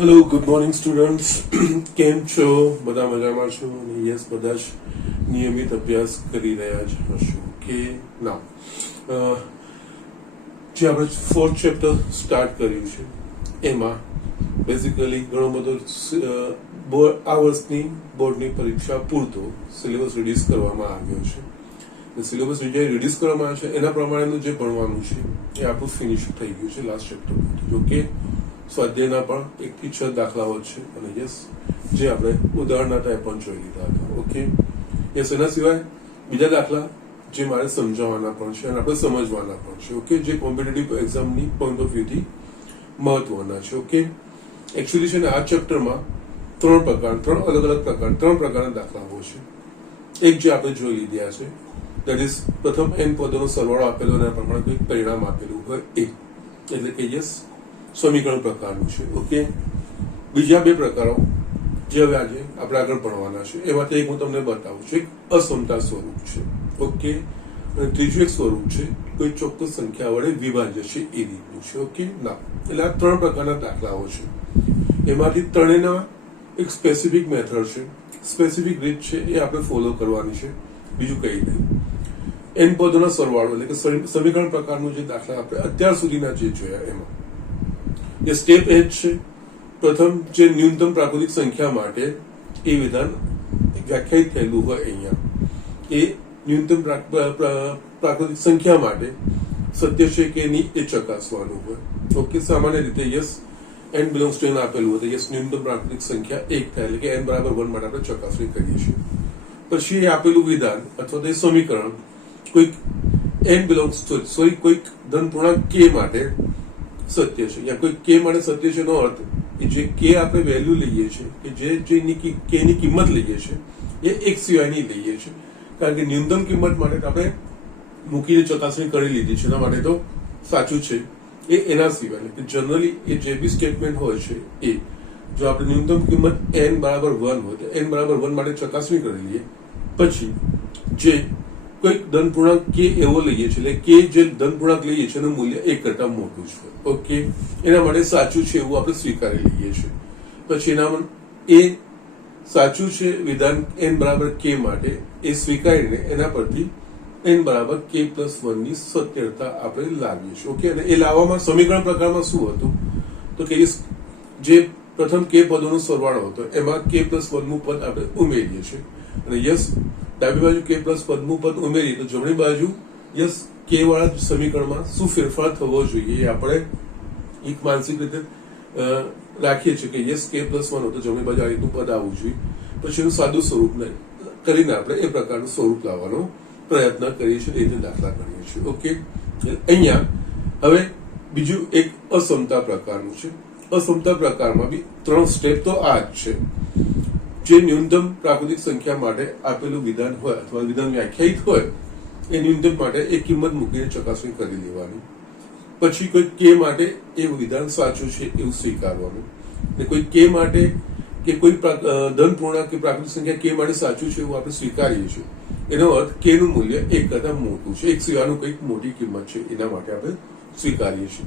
Hello good morning students. કેમ છો? બધા મજામાં છો? અને યસ, બધા જ નિયમિત અભ્યાસ કરી રહ્યા જ હશો કે ના? જે આપણે ફોર્થ ચેપ્ટર સ્ટાર્ટ કર્યું છે એમાં બેઝિકલી ઘણો બધો આ વર્ષની બોર્ડની પરીક્ષા પૂરતો સિલેબસ રિડ્યુસ કરવામાં આવ્યો છે. સિલેબસ જે રિડ્યુસ કરવામાં આવ્યો છે એના પ્રમાણેનું જે ભણવાનું છે એ આપણું ફિનિશ થઈ ગયું છે લાસ્ટ ચેપ્ટર. ઓકે, સ્વાધ્યાયના પણ 1 થી 6 દાખલાઓ છે અને યસ જે આપણે ઉદાહરણના ટાઈપ પણ જોઈ લીધા હતા. ઓકે, યસ, એના સિવાય બીજા દાખલા જે મારે સમજાવવાના પણ છે અને આપણે સમજવાના પણ છે. ઓકે, જે કોમ્પિટિટિવ એક્ઝામની પોઈન્ટ ઓફ વ્યૂથી મહત્વના છે. ઓકે, એકચ્યુઅલી છે ને આ ચેપ્ટરમાં ત્રણ અલગ અલગ પ્રકારના દાખલાઓ છે. એક જે આપણે જોઈ લીધા છે દેટ ઇઝ પ્રથમ n પદોનો સરવાળો આપેલો એના પ્રમાણે કોઈ પરિણામ આપેલું હોય એ, એટલે કે યસ સમીકરણ પ્રકારનું છે. ઓકે, બીજા બે પ્રકારો જે હવે આજે આપણે આગળ ભણવાના છે એમાંથી એક હું તમને બતાવું છું, એક અસમતા સ્વરૂપ છે. ઓકે, અને ત્રીજું એક સ્વરૂપ છે કોઈ ચોક્કસ સંખ્યા વડે વિભાજ્ય છે એ રીતનું છે. ઓકે, ના, એટલે આ 3 પ્રકારના દાખલાઓ છે. એમાંથી ત્રણેયના એક સ્પેસિફિક મેથડ છે, સ્પેસિફિક રીત છે એ આપણે ફોલો કરવાની છે, બીજું કઈ નહીં. n પદોનો સરવાળો એટલે કે સમીકરણ પ્રકારનું જે દાખલા આપણે અત્યાર સુધીના જે જોયા એમાં એ સ્ટેપ એ જ છે. પ્રથમ જે ન્યૂનતમ પ્રાકૃતિક સંખ્યા માટે એ વિધાન વ્યાખ્યાયિત થયેલું હોય અહીંયા, એ ન્યૂનતમ પ્રાકૃતિક સંખ્યા માટે સત્ય છે કે નહીં એ ચકાસવાનું હોય. ઓકે, સામાન્ય રીતે yes n belongs to n આપેલું હોય યસ ન્યૂનતમ પ્રાકૃતિક સંખ્યા 1 થાય એટલે કે n બરાબર 1 માટે આપણે ચકાસણી કરીએ છીએ. પછી એ આપેલું વિધાન અથવા તો એ સમીકરણ કોઈક n બિલોંગ્સ કોઈક ધન પૂર્ણાંક k માટે સત્ય છે, યા કોઈ કે માટે સત્ય છે નો અર્થ કે જે કે આપણે વેલ્યુ લઈએ છીએ કે જે કે ની કિંમત લઈએ છીએ એ એક સિવાયની લઈએ છીએ, કારણ કે ન્યૂનતમ કિંમત માટે આપણે મૂકીને ચકાસણી કરી લીધી છે, એના માટે તો સાચું છે. એ એના સિવાય એટલે કે જનરલી એ જે બી સ્ટેટમેન્ટ હોય છે એ જો આપણે ન્યૂનતમ કિંમત n બરાબર 1 હોય તો n બરાબર 1 માટે ચકાસણી કરી લઈએ, પછી જે કોઈક ધન પૂર્ણાંક કે એવો લઈએ છીએ એટલે કે જે ધન પૂર્ણાંક લઈએ છીએ એનું મૂલ્ય 1 કરતા મોટું છે. ઓકે, એના માટે સાચું છે એવું આપણે સ્વીકારી લઈએ છીએ. પછી એના એ સાચું છે વિધાન n બરાબર k માટે એ સ્વીકારીને એના પરથી n બરાબર k પ્લસ 1 ની સત્યતા આપણે લાવીએ છીએ. ઓકે, અને એ લાવવામાં સમીકરણ પ્રકારમાં શું હતું તો કે જે પ્રથમ k પદોનો સરવાળો હતો એમાં k પ્લસ 1 નું પદ આપણે ઉમેરીએ છીએ અને યસ ડાબી બાજુ k પ્લસ 1 નું પદ ઉમેરીએ તો જમણી બાજુ યસ k વાળા સમીકરણમાં શું ફેરફાર થવો જોઈએ એ આપણે એક માનસિક રીતે રાખીએ છીએ કે યસ k પ્લસ 1 હોય તો જમણી બાજુ આ રીતનું પદ આવવું જોઈએ. પછી એનું સાદું સ્વરૂપ કરીને આપણે એ પ્રકારનું સ્વરૂપ લાવવાનો પ્રયત્ન કરીએ છીએ, એ રીતે દાખલા કરીએ છીએ. ઓકે, અહીંયા હવે બીજું એક અસમતા પ્રકારનું છે. અસમતા પ્રકારમાં બી 3 સ્ટેપ તો આ જ છે. જે ન્યૂનતમ પ્રાકૃતિક સંખ્યા માટે આપેલું વિધાન હોય અથવા વિધાન વ્યાખ્યાયિત હોય એ ન્યૂનતમ માટે એક કિંમત મૂકીને ચકાસણી કરી લેવાની. પછી કોઈ કે માટે એ વિધાન સાચું છે એવું સ્વીકારવાનું, ને કોઈ કે માટે કે કોઈ ધન પૂર્ણાંક કે પ્રાકૃતિક સંખ્યા કે માટે સાચું છે એવું આપણે સ્વીકારીએ છીએ, એનો અર્થ કે નું મૂલ્ય 1 કરતા મોટું છે, 1 સિવાયનું કંઈક મોટી કિંમત છે એના માટે આપણે સ્વીકારીએ છીએ.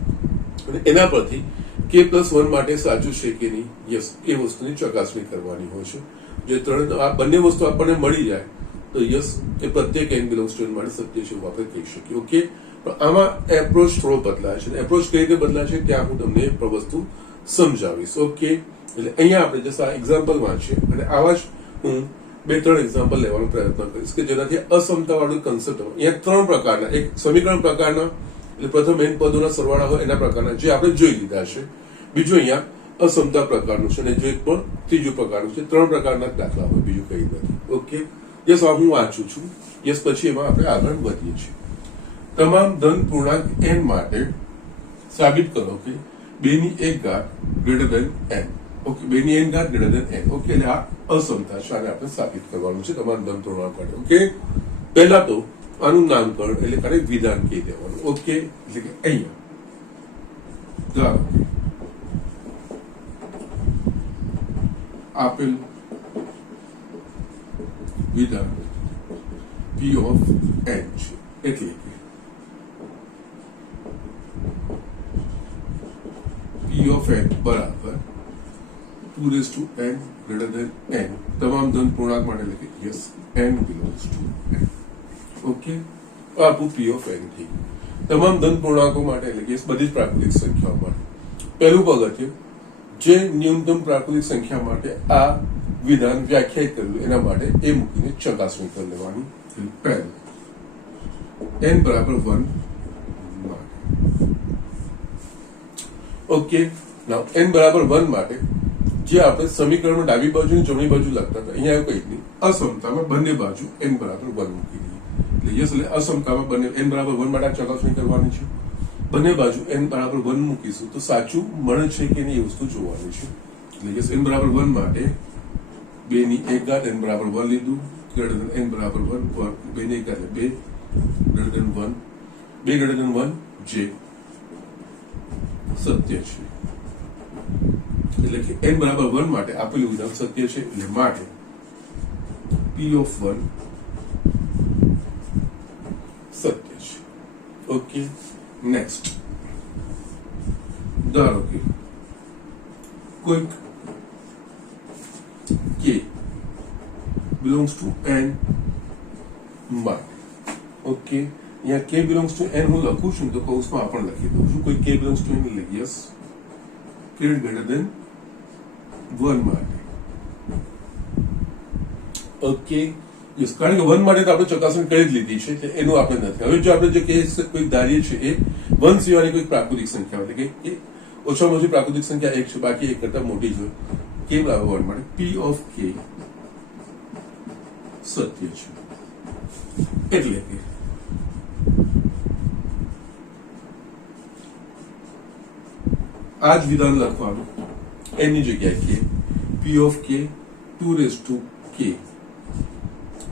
અને એના પરથી k પ્લસ 1 માટે સાચું છે કે નહીં યસ એ વસ્તુની ચકાસણી કરવાની હોય છે. જે આ બંને વસ્તુ આપણને મળી જાય તો યસ એ પ્રત્યેક n બિલોંગ્સ ટુ n માટે સત્ય છે એવું આપણે કહી શકીએ. ઓકે, પણ આમાં એપ્રોચ થોડો બદલાય છે, એપ્રોચ કઈ રીતે બદલાય છે ત્યાં હું તમને એક વસ્તુ સમજાવીશ. ઓકે, એટલે અહીંયા આપણે જસ્ટ આ એક્ઝામ્પલ વાંચીએ અને આવા જ હું 2-3 એક્ઝામ્પલ લેવાનો પ્રયત્ન કરીશ કે જેનાથી અસમતા વાળું કન્સેપ્ટ અહીંયા 3 પ્રકારના, એક સમીકરણ પ્રકારના એટલે પ્રથમ n પદોના સરવાળા હોય એના પ્રકારના જે આપણે જોઈ લીધા છે, બીજું અહીંયા અસમતા પ્રકારનું છે અને જો એક પણ ત્રીજું પ્રકારનું છે. 3 પ્રકારના દાખલા હોય, બીજું કઈ નથી. ઓકે, યસ, હું વાંચું છું. યસ, પછી એમાં આપણે આગળ વધીએ છીએ. તમામ ધન પૂર્ણાંક n માટે સાબિત કરો કે 2 greater than n. Okay, 2 greater than n. Okay, એટલે આ અસમતા છે, આને આપણે સાબિત કરવાનું છે તમામ ધન પૂર્ણાંક માટે. ઓકે, પહેલા તો આનું નામકરણ એટલે કારે વિધાન કહી દેવાનું. ઓકે, એટલે કે અહીંયા આપેલ વિધાન p of n છે, એટલે કે p of n બરાબર 2n greater than n તમામ ધન પૂર્ણાંક માટે લખીએ yes n belongs to n. Okay, આપણું p of n થી તમામ ધન પૂર્ણાંકો માટે એટલે કે બધી જ પ્રાકૃતિક સંખ્યાઓ માટે પહેલું પગથિયું જે ન્યૂનતમ પ્રાકૃતિક સંખ્યા માટે આ વિધાન વ્યાખ્યાયિત કર્યું એના માટે એ મૂકીને ચકાસણી કરી લેવાની. પહેલું n બરાબર 1 માટે. ઓકે, નાઉ n બરાબર 1 માટે જે આપણે સમીકરણમાં ડાબી બાજુ અને જમણી બાજુ લખતા હતા અહીંયા એવું કંઈ નહીં, અસમતામાં બંને બાજુ n બરાબર 1 મૂકી દઈએ. એટલે યસ, એટલે અસમતામાં બંને n બરાબર 1 માટે ચકાસણી કરવાની છે. બંને બાજુ n બરાબર 1 મૂકીશું તો સાચું મળે છે કે નહીં એ વસ્તુ જોવાની છે. એટલે યસ, n બરાબર 1 માટે 2 ની 1 ઘાત n બરાબર 1 લીધું, ગ્રેટર દેન n બરાબર 1 2 ની 1 ઘાત એટલે 2 ગ્રેટર દેન 1 2 ગ્રેટર દેન 1 જે સત્ય છે. એટલે કે n બરાબર 1 માટે આપેલું વિધાન સત્ય છે. એટલે માટે p of 1 સત્ય છે. ઓકે, નેક્સ્ટ ધારો કે કોઈક k belongs to n માટે. ઓકે, અહીંયા k belongs to n હું લખું છું તો કૌંસમાં પણ લખી દઉં છું. કોઈ k belongs to n એટલે યસ k greater than 1 માટે. ઓકે, યસ, કારણ કે 1 માટે તો આપણે ચકાસણી કરી જ લીધી છે એટલે એનું આપણે નથી. હવે જો આપણે જે કેસ કોઈ ધારીએ છીએ એ 1 સિવાયની કોઈ પ્રાકૃતિક સંખ્યા એટલે કે ઓછામાં ઓછી પ્રાકૃતિક સંખ્યા 1 છે, બાકી 1 કરતા મોટી જ હોય. k બરાબર 1 માટે p of k સત્ય છે. એટલે કે આ જ વિધાન લખવાનું એની જગ્યાએ p of k 2 raised to k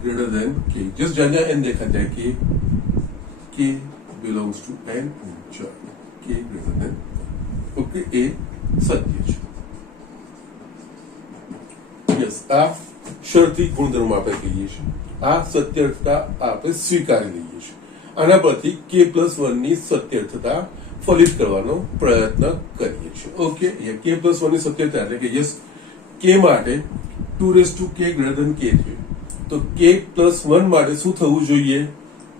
greater than k. just જ્યાં n દેખાય ત્યાં k belongs to n k greater than. Okay, એ સત્ય છે. યસ, આ શરતી ગુણધર્મ આપણે કહીએ છીએ. આ સત્યતા આપણે સ્વીકારી લઈએ છીએ. આના પરથી k plus 1 ની સત્યતા ફલિત કરવાનો પ્રયત્ન કરીએ છીએ. ઓકે, k plus 1 ની સત્યતા એટલે કે યસ k માટે 2 raised to k greater than k થયું તો k plus 1 માટે શું થવું જોઈએ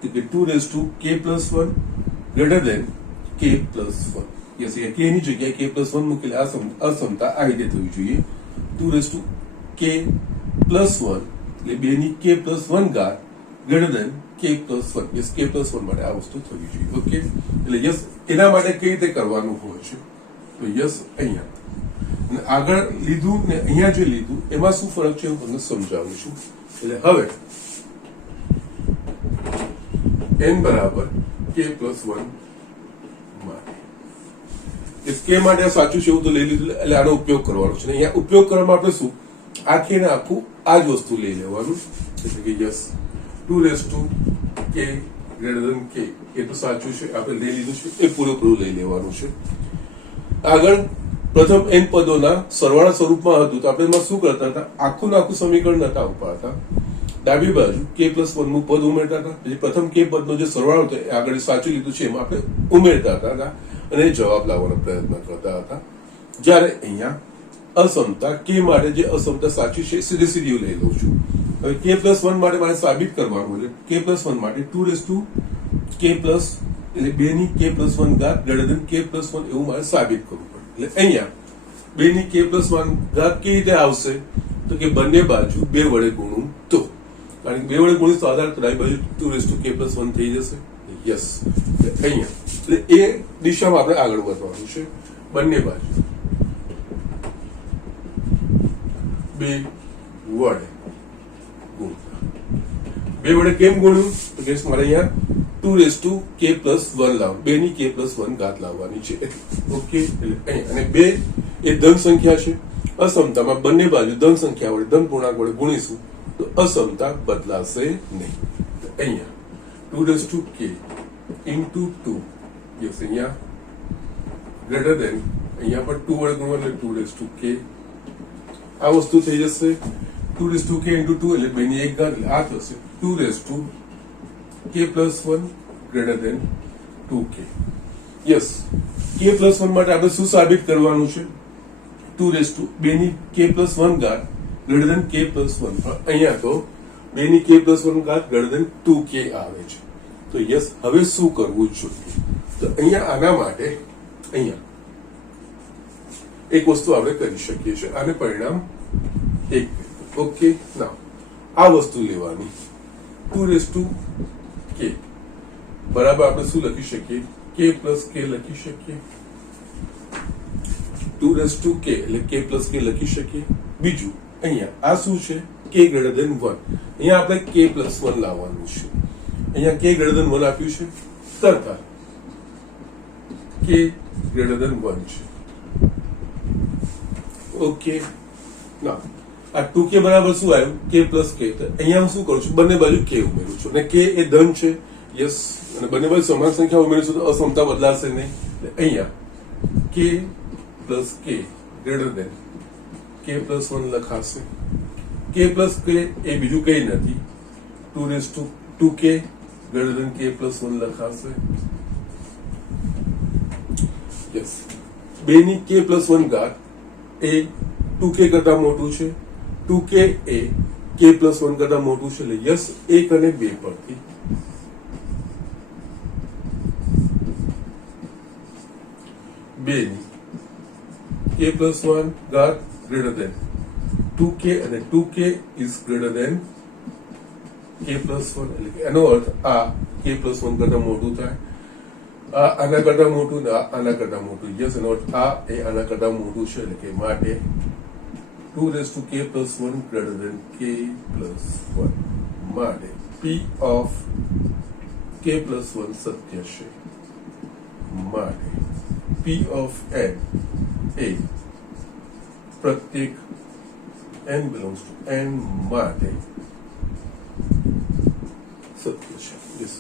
તો કે 2 raised to k plus 1 greater than k plus 1. Yes, k ની જગ્યાએ k plus 1 મૂકેલી આ અસમતા આ રીતે થવી જોઈએ. 2 raised to k plus 1 એટલે 2 ની k plus 1 ઘાત greater than k plus 1. Yes, k plus 1 માટે આ વસ્તુ થવી જોઈએ. ઓકે, એટલે યસ એના માટે કઈ રીતે કરવાનું હોય છે તો યસ અહીંયા આગળ લીધું ને અહીંયા જે લીધું એમાં શું ફરક છે હું તમને સમજાવું છું. એટલે હવે n બરાબર k plus 1 માટે k માટે સાચું છે એવું તો લઈ લીધું એટલે આનો ઉપયોગ કરવાનો છે. અહીંયા ઉપયોગ કરવામાં આપણે શું આખે ને આખું આ જ વસ્તુ લઈ લેવાનું. એટલે કે yes 2 raised to k greater than k એ તો સાચું છે, આપણે લઈ લીધું છે, એ પૂરેપૂરું લઈ લેવાનું છે. આગળ પ્રથમ n પદોના સરવાળા સ્વરૂપમાં હતું તો આપણે એમાં શું કરતા હતા આખું ને આખું સમીકરણ નતા ઉપાડતા. ડાબી બાજુ k plus 1 નું પદ ઉમેરતા હતા. પછી પ્રથમ k પદનો જે સરવાળો હતો એ આગળ સાચું લીધું છે એમાં આપણે ઉમેરતા હતા અને જવાબ લાવવાનો પ્રયત્ન કરતા હતા. જ્યારે અહીંયા અસમતા k માટે જે અસમતા સાચી છે સીધી સીધી લઈ લઉં છું. હવે k plus 1 માટે મારે સાબિત કરવાનું એટલે k plus 1 માટે 2 raised to k plus એટલે 2 ની k plus 1 ઘાત greater than k plus 1 એવું મારે સાબિત કરવું પડે. એટલે અહીંયા 2 ની k plus 1 ઘાત કેવી રીતે આવશે તો કે બંને બાજુ 2 વડે ગુણું તો, કારણ કે 2 વડે ગુણીશ તો આધાર ડાબી બાજુ 2 raised to k plus 1 થઈ જશે. યસ, અહીંયા એટલે એ દિશામાં આપણે આગળ વધવાનું છે. બંને બાજુ 2 વડે ગુણતા. 2 વડે કેમ ગુણ્યું તો કે મારે અહીંયા 2 raised to k plus 1 લાવ 2 ની k plus 1 ઘાત લાવવાની છે. ઓકે, એટલે અહીંયા અને 2 એ ધન સંખ્યા છે. અસમતામાં બંને બાજુ ધન સંખ્યા વડે ધન પૂર્ણાંક વડે ગુણીશું તો અસમતા બદલાશે નહીં. અહીંયા 2 raised to k into 2 yes અહીંયા ગ્રેટર દેન અહીંયા પણ 2 વડે ગુણવા એટલે 2 raised to k આ વસ્તુ થઈ જશે. 2 raised to k into 2 એટલે 2 ની 1 ઘાત એટલે આ થશે 2 raised to k plus 1 greater than 2k. Yes, k plus 1 માટે આપણે શું સાબિત કરવાનું છે 2 ની k+1 ઘાત ગ્રેટર ધેન k+1, અહીંયા તો 2 ની k+1 ઘાત ગ્રેટર ધેન 2k આવે છે. તો યસ, હવે શું કરવું જોઈએ? તો અહીંયા આના માટે અહીંયા એક વસ્તુ આપણે કરી શકીએ છીએ, આને પરિણામ 1. ઓકે, નાઉ આ વસ્તુ લેવાની 2k બરાબર આપણે શું લખી શકીએ? k+k લખી શકીએ. 2k એટલે k+k લખી શકીએ. બીજું અહીંયા આ શું છે? k greater than 1. અહીંયા આપણે k+1 લાવવાનું છે. અહીંયા k greater than 1 આપ્યું છે, તથા k greater than 1 છે. ઓકે, ના આ 2k બરાબર શું આવ્યું? k+k. તો અહીંયા હું શું કરું છું? બંને બાજુ k ઉમેરું છું, અને k એ ધન છે. યસ, અને બંને બાજુ સમાન સંખ્યા ઉમેરીશું તો અસમતા બદલાશે નહીં. અહીંયા k+k greater than k+1 લખાશે. k+k એ બીજું કઈ નથી, 2k greater than k+1 લખાશે. યસ, 2 ની k+1 ઘાત એ 2k કરતા મોટું છે, 2k એ k+1 કરતા મોટું છે. એટલે યસ, 1 અને 2 પરથી 2 ની k+1 ઘાત greater than 2k, અને 2k is greater than k+1. એટલે કે એનો અર્થ આ k+1 કરતા મોટું થાય, આ આના કરતા મોટું, ને આના કરતા મોટું. યસ, એનો અર્થ આ એ આના કરતા મોટું છે. એટલે કે માટે 2k+1 greater than k+1 માટે p of k+1 સત્ય છે. માટે p of n એ પ્રત્યેક n belongs to n માટે સત્ય છે. યસ,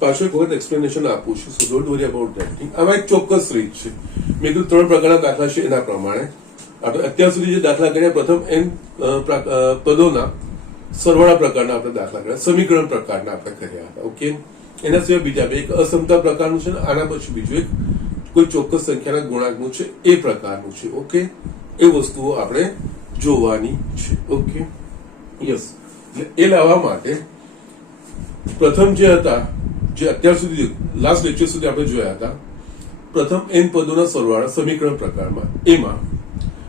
પાછળ એક વખત એક્સપ્લેનેશન આપું છું, સો don't worry about that thing. આમાં એક ચોક્કસ રીત છે. મેં કીધું 3 પ્રકારના દાખલા છે, એના પ્રમાણે આપણે અત્યાર સુધી જે દાખલા કર્યા, પ્રથમ n પદોના સરવાળા પ્રકારના આપણે દાખલા કર્યા, સમીકરણ પ્રકારના આપણે કર્યા હતા. ઓકે, એના સિવાય બીજા બે, એક અસમતા પ્રકારનું છે, આના પછી બીજું એક કોઈ ચોક્કસ સંખ્યાના ગુણાંકનું છે, એ પ્રકારનું છે. ઓકે, એ વસ્તુઓ આપણે જોવાની છે. ઓકે, યસ, એ લાવવા માટે પ્રથમ જે હતા, જે અત્યાર સુધી લાસ્ટ લેક્ચર સુધી આપણે જોયા હતા, પ્રથમ n પદોના સરવાળા સમીકરણ પ્રકારમાં, એમાં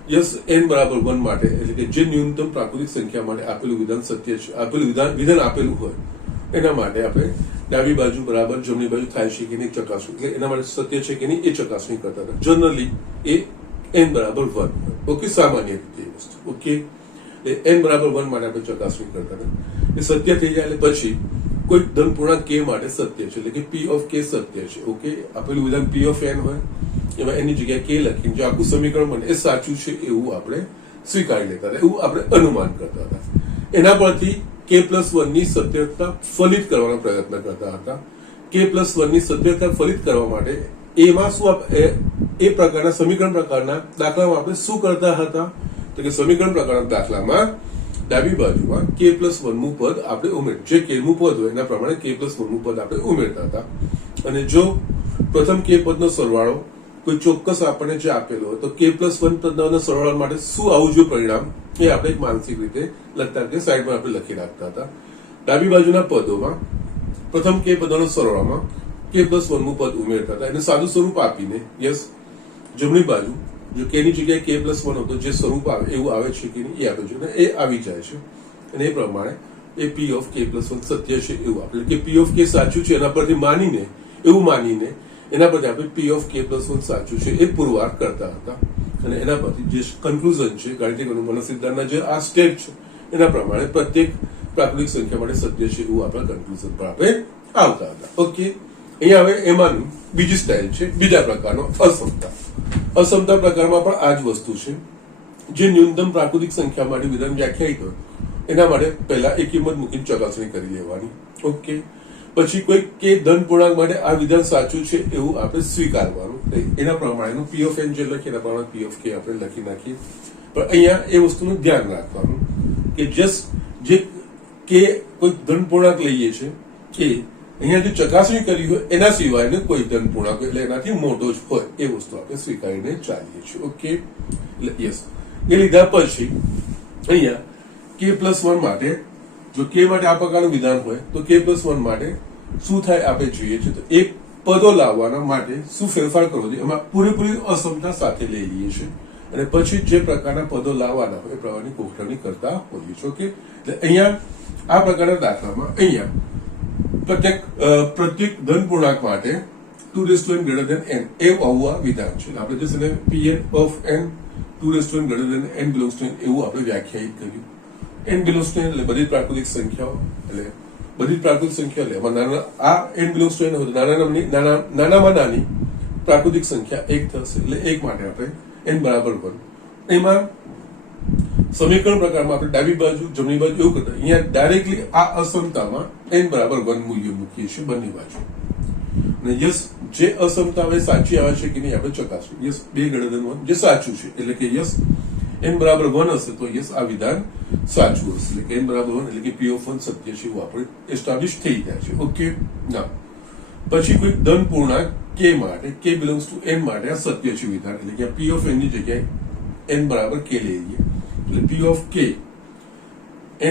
યસ n બરાબર 1 માટે, એટલે કે જે ન્યૂનતમ પ્રાકૃતિક સંખ્યા માટે આપેલું વિધાન સત્ય છે, આપેલું વિધાન આપેલું હોય, એના માટે આપણે ડાબી બાજુ બરાબર જમણી બાજુ થાય છે કે નહીં ચકાસણી, એટલે એના માટે સત્ય છે કે નહીં એ ચકાસણી કરતા હતા. જનરલી એ n બરાબર 1. ઓકે, સામાન્ય રીતે વસ્તુ. ઓકે, n બરાબર 1 માટે આપણે ચકાસણી કરતા હતા. એ સત્ય થઈ જાય એટલે પછી કોઈ ધન પૂર્ણાંક k માટે સત્ય છે, એટલે કે p of k સત્ય છે. ઓકે, આપેલું વિધાન p of n હોય, એમાં એની જગ્યાએ k લખીને જો આખું સમીકરણ બને એ સાચું છે એવું આપણે સ્વીકારી લેતા હતા, એવું આપણે અનુમાન કરતા હતા. એના પરથી k+1 ની સત્યતા ફલિત કરવાનો પ્રયત્ન કરતા હતા. k+1 ની સત્યતા ફલિત કરવા માટે એમાં શું એ પ્રકારના સમીકરણ પ્રકારના દાખલામાં આપણે શું કરતા હતા? તો કે સમીકરણ પ્રકારના દાખલામાં ડાબી બાજુમાં k+1 નું પદ આપણે ઉમેરતા, જે k નું પદ હોય એના પ્રમાણે k+1 નું પદ આપણે ઉમેરતા હતા. અને જો પ્રથમ k પદનો સરવાળો કોઈ ચોક્કસ આપણને જે આપેલો હોય તો k+1 પદના સરવાળા માટે શું આવવું જોઈએ પરિણામ, એ આપણે એક માનસિક રીતે લખતા કે સાઈડમાં આપણે લખી રાખતા હતા. ડાબી બાજુના પદોમાં પ્રથમ k પદોના સરવાળામાં k+1 નું પદ ઉમેરતા હતા, એને સાદું સ્વરૂપ આપીને યસ જમણી બાજુ જો k ની જગ્યાએ k+1 હતો જે સ્વરૂપ આવે એવું આવે છે કે નહીં એ આપણે જોઈએ, એ આવી જાય છે. અને એ પ્રમાણે એ p of k+1 સત્ય છે એવું આપણે કે p of k સાચું છે એના પરથી માનીને એના પરથી આપણે p of k+1 સાચું છે એ પુરવાર કરતા હતા. અને એના પરથી જે કન્ક્લુઝન છે ગાણિતિક અનુમાન સિદ્ધાંતના જે આ સ્ટેપ છે એના પ્રમાણે પ્રત્યેક પ્રાકૃતિક સંખ્યા માટે સત્ય છે એવું આપણા કન્ક્લુઝન પર આપણે આવતા હતા. ઓકે, અહીંયા હવે એમાંની બીજી સ્ટાઇલ છે બીજા પ્રકારનો અસમતા પ્રકારમાં પણ આ જ વસ્તુ છે. જે ન્યૂનતમ પ્રાકૃતિક સંખ્યા માટે વિધાન વ્યાખ્યાયિત હોય એના માટે પહેલા એક કિંમત મૂકીને ચકાસણી કરી લેવાની. ઓકે, પછી કોઈ કે ધન પૂર્ણાંક માટે આ વિધાન સાચું છે એવું આપણે સ્વીકારવાનું, એના પ્રમાણેનું p of n જે લખીએ એના પ્રમાણે p of k આપણે લખી નાખીએ. પણ અહીંયા એ વસ્તુનું ધ્યાન રાખવાનું કે જસ્ટ જે કે કોઈ ધન પૂર્ણાંક લઈએ છે કે અહીંયા જે ચકાસણી કરી હોય એના સિવાયનો કોઈ ધન પૂર્ણાંક એટલે એનાથી મોટો જ હોય એ વસ્તુ આપણે સ્વીકારીને ચાલીએ છીએ. ઓકે, એટલે યસ એ લીધા પછી અહીંયા k+1 માટે જો k માટે આ પ્રકારનું વિધાન હોય તો k+1 માટે શું થાય આપણે જોઈએ છીએ. તો એક પદો લાવવાના માટે શું ફેરફાર કરવો જોઈએ એમાં પૂરેપૂરી અસમતા સાથે લઈ લઈએ છીએ અને પછી જે પ્રકારના પદો લાવવાના હોય એ પ્રકારની ગોઠવણી કરતા હોઈએ છીએ. ઓકે, એટલે અહીંયા આ પ્રકારના દાખલામાં અહીંયા પ્રત્યેક ધન પૂર્ણાંક માટે 2n greater than n એવું આવું આ વિધાન છે. આપણે જે છે Pn of n 2n greater than n belongs to n એવું આપણે વ્યાખ્યાયિત કર્યું. n belongs to n એટલે બધી પ્રાકૃતિક સંખ્યાઓ એટલે બધી પ્રાકૃતિક સંખ્યા એટલે એમાં નાના આ n belongs to n હોય નાનામાં નાની પ્રાકૃતિક સંખ્યા 1 થશે એટલે 1 માટે આપણે n બરાબર 1 એમાં સમીકરણ પ્રકારમાં આપણે ડાબી બાજુ જમણી બાજુ એવું કરતા અહીંયા ડાયરેક્ટલી આ અસમતામાં n બરાબર 1 મૂલ્ય મૂકીએ છીએ બંને બાજુ અને યસ જે અસમતા હવે સાચી આવે છે કે નહીં આપણે ચકાસવું. યસ 2 greater than 1 જે સાચું છે એટલે કે યસ n બરાબર 1 હશે તો યસ આ વિધાન સાચું હશે એટલે કે n બરાબર 1 એટલે કે p of 1 સત્ય છે એવું આપણે એસ્ટાબ્લિશ થઈ ગયા છે. ઓકે, ના પછી કોઈ ધન પૂર્ણાંક k માટે k belongs to n માટે આ સત્ય છે વિધાન એટલે કે p of n ની જગ્યાએ n બરાબર k લઈ લઈએ એટલે p of k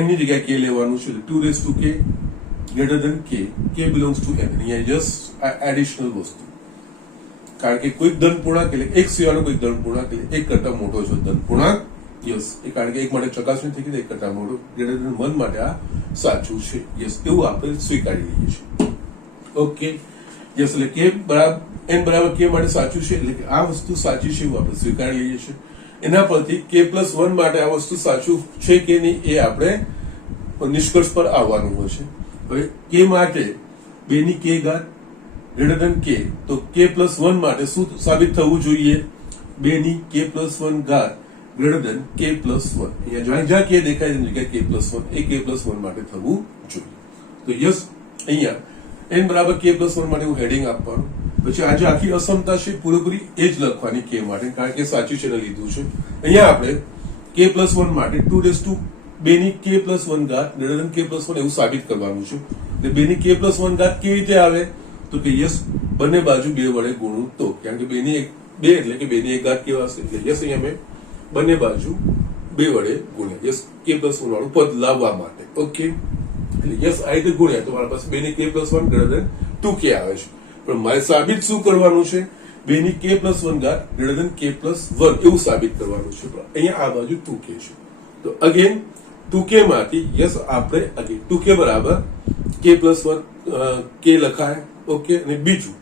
n ની જગ્યાએ k લેવાનું છે એટલે 2 raised to k greater than k belongs to n. અહીંયા જસ્ટ એડિશનલ વસ્તુ કારણ કે કોઈ ધન પૂર્ણાંક એટલે એક સિવાયનો કોઈ ધન પૂર્ણાંક એટલે એક કરતા મોટો છે ધન પૂર્ણાંક. યસ એ કારણ કે એક માટે ચકાસણી થઈ ગઈ એક કરતા મોટો greater than 1 માટે આ સાચું છે. યસ એવું આપણે સ્વીકારી લઈએ છીએ. ઓકે, યસ એટલે k બરાબર n બરાબર k માટે સાચું છે એટલે કે આ વસ્તુ સાચી છે એવું આપણે સ્વીકારી લઈએ છીએ. એના પરથી k+1 માટે આ વસ્તુ સાચું છે કે નહીં એ આપણે નિષ્કર્ષ પર આવવાનું હોય છે. હવે k માટે 2 ની k ઘાત greater than k તો k+1 માટે શું સાબિત થવું જોઈએ 2 ની k+1 ઘાત greater than k+1 અહીંયા જ્યાં k દેખાય છે જગ્યાએ k+1 એ k+1 માટે થવું જોઈએ. તો યસ અહીંયા n બરાબર k+1 માટે હું હેડિંગ આપવાનું પછી આજે આખી અસમતા છે પૂરેપૂરી એ જ લખવાની k માટે કારણ કે સાચું છે ને લીધું છે. અહીંયા આપણે k+1 માટે 2 ની k+1 ઘાત greater than k+1 એવું સાબિત કરવાનું છે. એટલે 2 ની k+1 ઘાત કેવી રીતે આવે તો કે યસ બંને બાજુ 2 વડે ગુણું તો કારણ કે 2 એટલે કે 2 ની 1 ઘાત કેવા હશે એટલે યસ અહીંયા મેં બંને બાજુ 2 વડે ગુણ્યા યસ k+1 વાળું પદ લાવવા માટે. ઓકે, એટલે યસ આ રીતે ગુણ્યા તો મારા પાસે 2 ની k+1 greater than 2k આવે છે પણ મારે સાબિત શું કરવાનું છે 2 ની k+1 ઘાત greater than k+1 એવું સાબિત કરવાનું છે. અહીંયા આ બાજુ 2k છે તો અગેન 2k માંથી યસ આપણે અગેન 2k બરાબર k+1 k લખાય. ઓકે, અને બીજું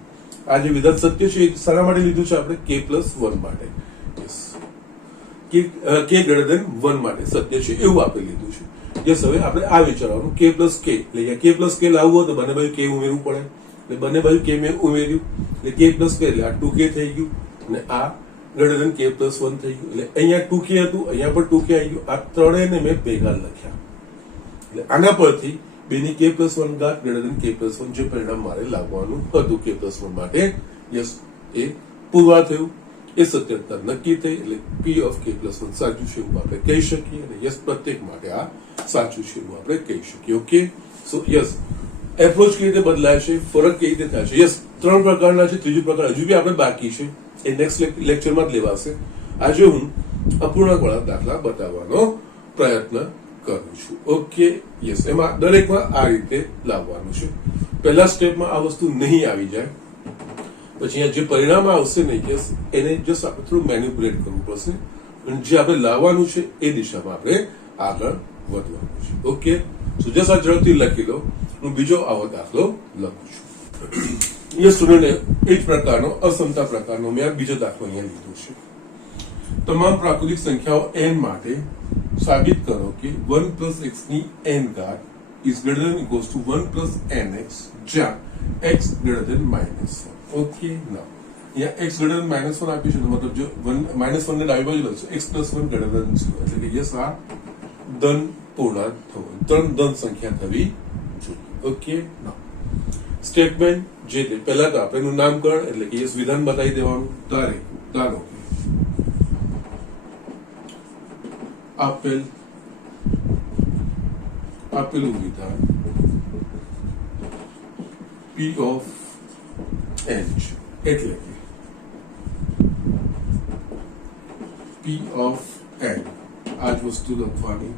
આ જે વિધાન સત્ય છે એ શાના માટે લીધું છે આપણે k+1 માટે યસ k greater than 1 માટે સત્ય છે એવું આપણે લીધું છે. યસ હવે આપણે આ વિચારવાનું k+k એટલે k+k લાવવું હોય તો બંને બાજુ k ઉમેરવું પડે એટલે બંને બાજુ k મેં ઉમેર્યું એટલે k+k એટલે આ 2k થઈ ગયું અને આ greater than k+1 થઈ ગયું એટલે અહીંયા 2k હતું અહીંયા પણ 2k આવી ગયું. આ ત્રણેયને મેં ભેગા લખ્યા એટલે આના પરથી 2 ની k+1 ઘાત greater than k+1 જે પરિણામ મારે લાવવાનું હતું k+1 માટે યસ એ પુરવાર થયું એ સત્યતા નક્કી થઈ એટલે p of k+1 સાચું છે એવું આપણે કહી શકીએ અને યસ પ્રત્યેક માટે આ સાચું છે એવું આપણે કહી શકીએ. ઓકે, સો યસ એપ્રોચ કેવી રીતે બદલાય છે ફરક કેવી રીતે થાય છે. યસ 3 પ્રકારના છે ત્રીજું પ્રકાર હજુ બી આપણે બાકી છે એ નેક્સ્ટ લેક્ચરમાં જ લેવાશે. આજે હું અપૂર્ણાંક વાળા દાખલા બતાવવાનો પ્રયત્ન કરું છું. ઓકે, યસ એમાં દરેકમાં આ રીતે લાવવાનું છે. પહેલા સ્ટેપમાં આ વસ્તુ નહીં આવી જાય પછી જે પરિણામ આવશે ને યસ એને જસ્ટ આપણે થોડું મેનિપ્યુલેટ કરવું પડશે અને જે આપણે લાવવાનું છે એ દિશામાં આપણે આગળ વધવાનું છે. ઓકે, સો જસ્ટ આ ઝડપથી લખી લો. હું બીજો આવો દાખલો લખું છું. એ સ્ટુડન્ટ એ જ પ્રકારનો અસમતા પ્રકારનો મેં આ બીજો દાખલો અહીંયા લીધો છે. તમામ પ્રાકૃતિક સંખ્યાઓ n માટે સાબિત કરો કે 1 + x ની n ઘાત is greater than equals to 1 + nx જ્યાં x greater than -1. ઓકે, નાઉ અહીંયા x greater than -1 આપ્યું છે તો મતલબ જો -1 ને ડાબી બાજુ લખશો x + 1 greater than 0 એટલે કે યસ આ ધન પૂર્ણાંક થવો ત્રણ ધન સંખ્યા થવી જોઈએ. ઓકે, નાઉ સ્ટેટમેન્ટ જે તે પહેલા તો આપણે એનું નામકરણ એટલે કે યસ વિધાન બતાવી દેવાનું. ધારો આપેલું વિધાન પી ઓફ એન છે, એટલે કે પી ઓફ એન આ જ વસ્તુ લખવાની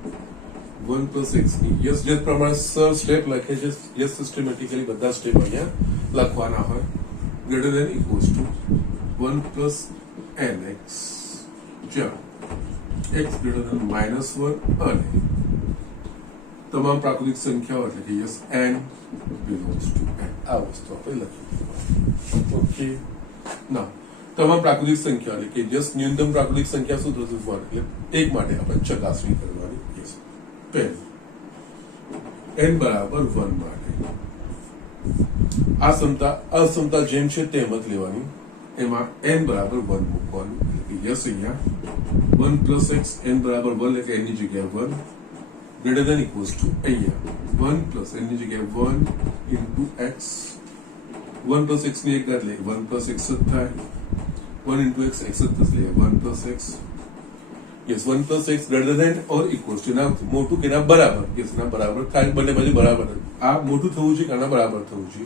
1 પ્લસ એક્સ ની યસ જે પ્રમાણે સર સ્ટેપ લખે છે યસ સિસ્ટમેટિકલી બધા સ્ટેપ અહીંયા લખવાના હોય ગ્રેટર ધેન ઇક્વલ્સ ટુ 1 પ્લસ એન એક્સ જ્યાં એક્સ ગ્રેટર ધેન -1 અને તમામ પ્રાકૃતિક સંખ્યાઓ એટલે કે yes N belongs to N આ વસ્તુ આપણે લખી ઓકે ના તમામ પ્રાકૃતિક સંખ્યા એટલે કે યસ ન્યૂનતમ પ્રાકૃતિક સંખ્યા શું થશે 1 એટલે એક માટે આપણે ચકાસણી કરવાની યસ પહેલું n બરાબર 1 માટે આ અસમતા જેમ છે તેમ જ લેવાની એમાં n બરાબર 1 મૂકવાનું એટલે કે યસ અહીંયા 1 પ્લસ એક્સ n બરાબર 1 એટલે n ની જગ્યાએ 1 greater than equals to અહીંયા 1 plus n ની જગ્યાએ 1 into x 1 plus x ની એક ઘાત લે 1 plus x જ થાય 1 into x x જ થશે 1 plus x yes 1 plus x greater than or equals to ના મોટું કે ના બરાબર yes ના બરાબર થાય બંને બાજુ બરાબર આ મોટું થવું છે કે ના બરાબર થવું છે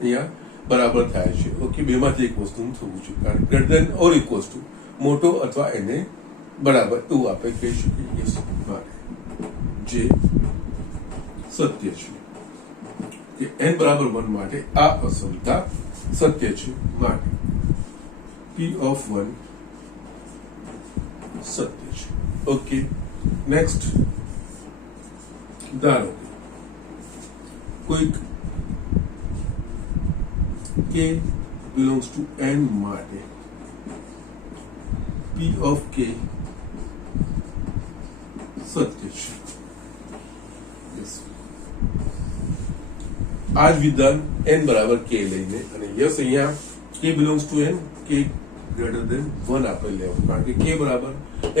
અહીંયા બરાબર થાય છે ઓકે બેમાંથી એક વસ્તુ થવું છે કારણ greater than or equals to મોટો અથવા એને બરાબર એવું આપણે કહી શકીએ yes માટે જે સત્ય છે કે n બરાબર 1 માટે આ અસમતા સત્ય છે માટે p of 1 સત્ય છે ઓકે નેક્સ્ટ ધારો કોઈક k belongs to n માટે p of k સત્ય છે આ જ વિધાન n બરાબર k લઈને અને યસ અહીંયા k belongs to n k greater than 1 આપણે લેવું કારણ કે k બરાબર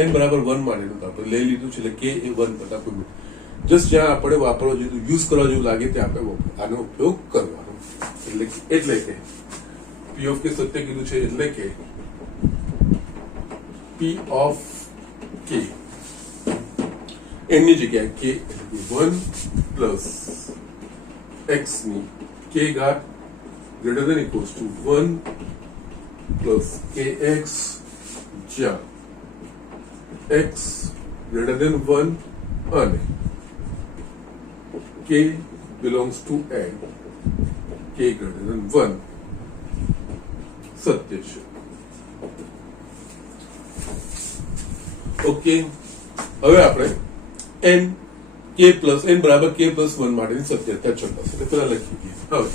n બરાબર 1 માટેનું આપણે લઈ લીધું છે એટલે k એ 1 કરતા કોઈ જસ્ટ જ્યાં આપણે વાપરવા જેવું યુઝ કરવા જેવું લાગે ત્યાં આપણે આનો ઉપયોગ કરવાનો એટલે કે p of k સત્ય કીધું છે એટલે કે p of k n ની જગ્યાએ k એટલે 1 પ્લસ x ની k ઘાત greater than equals to 1 plus kx જ્યાં x greater than 1 અને k belongs to n k greater than 1 સત્ય છે ઓકે હવે આપણે n બરાબર k પ્લસ 1 માટેની સત્યતા ચકાસો એટલે પેલા લખી દઈએ હવે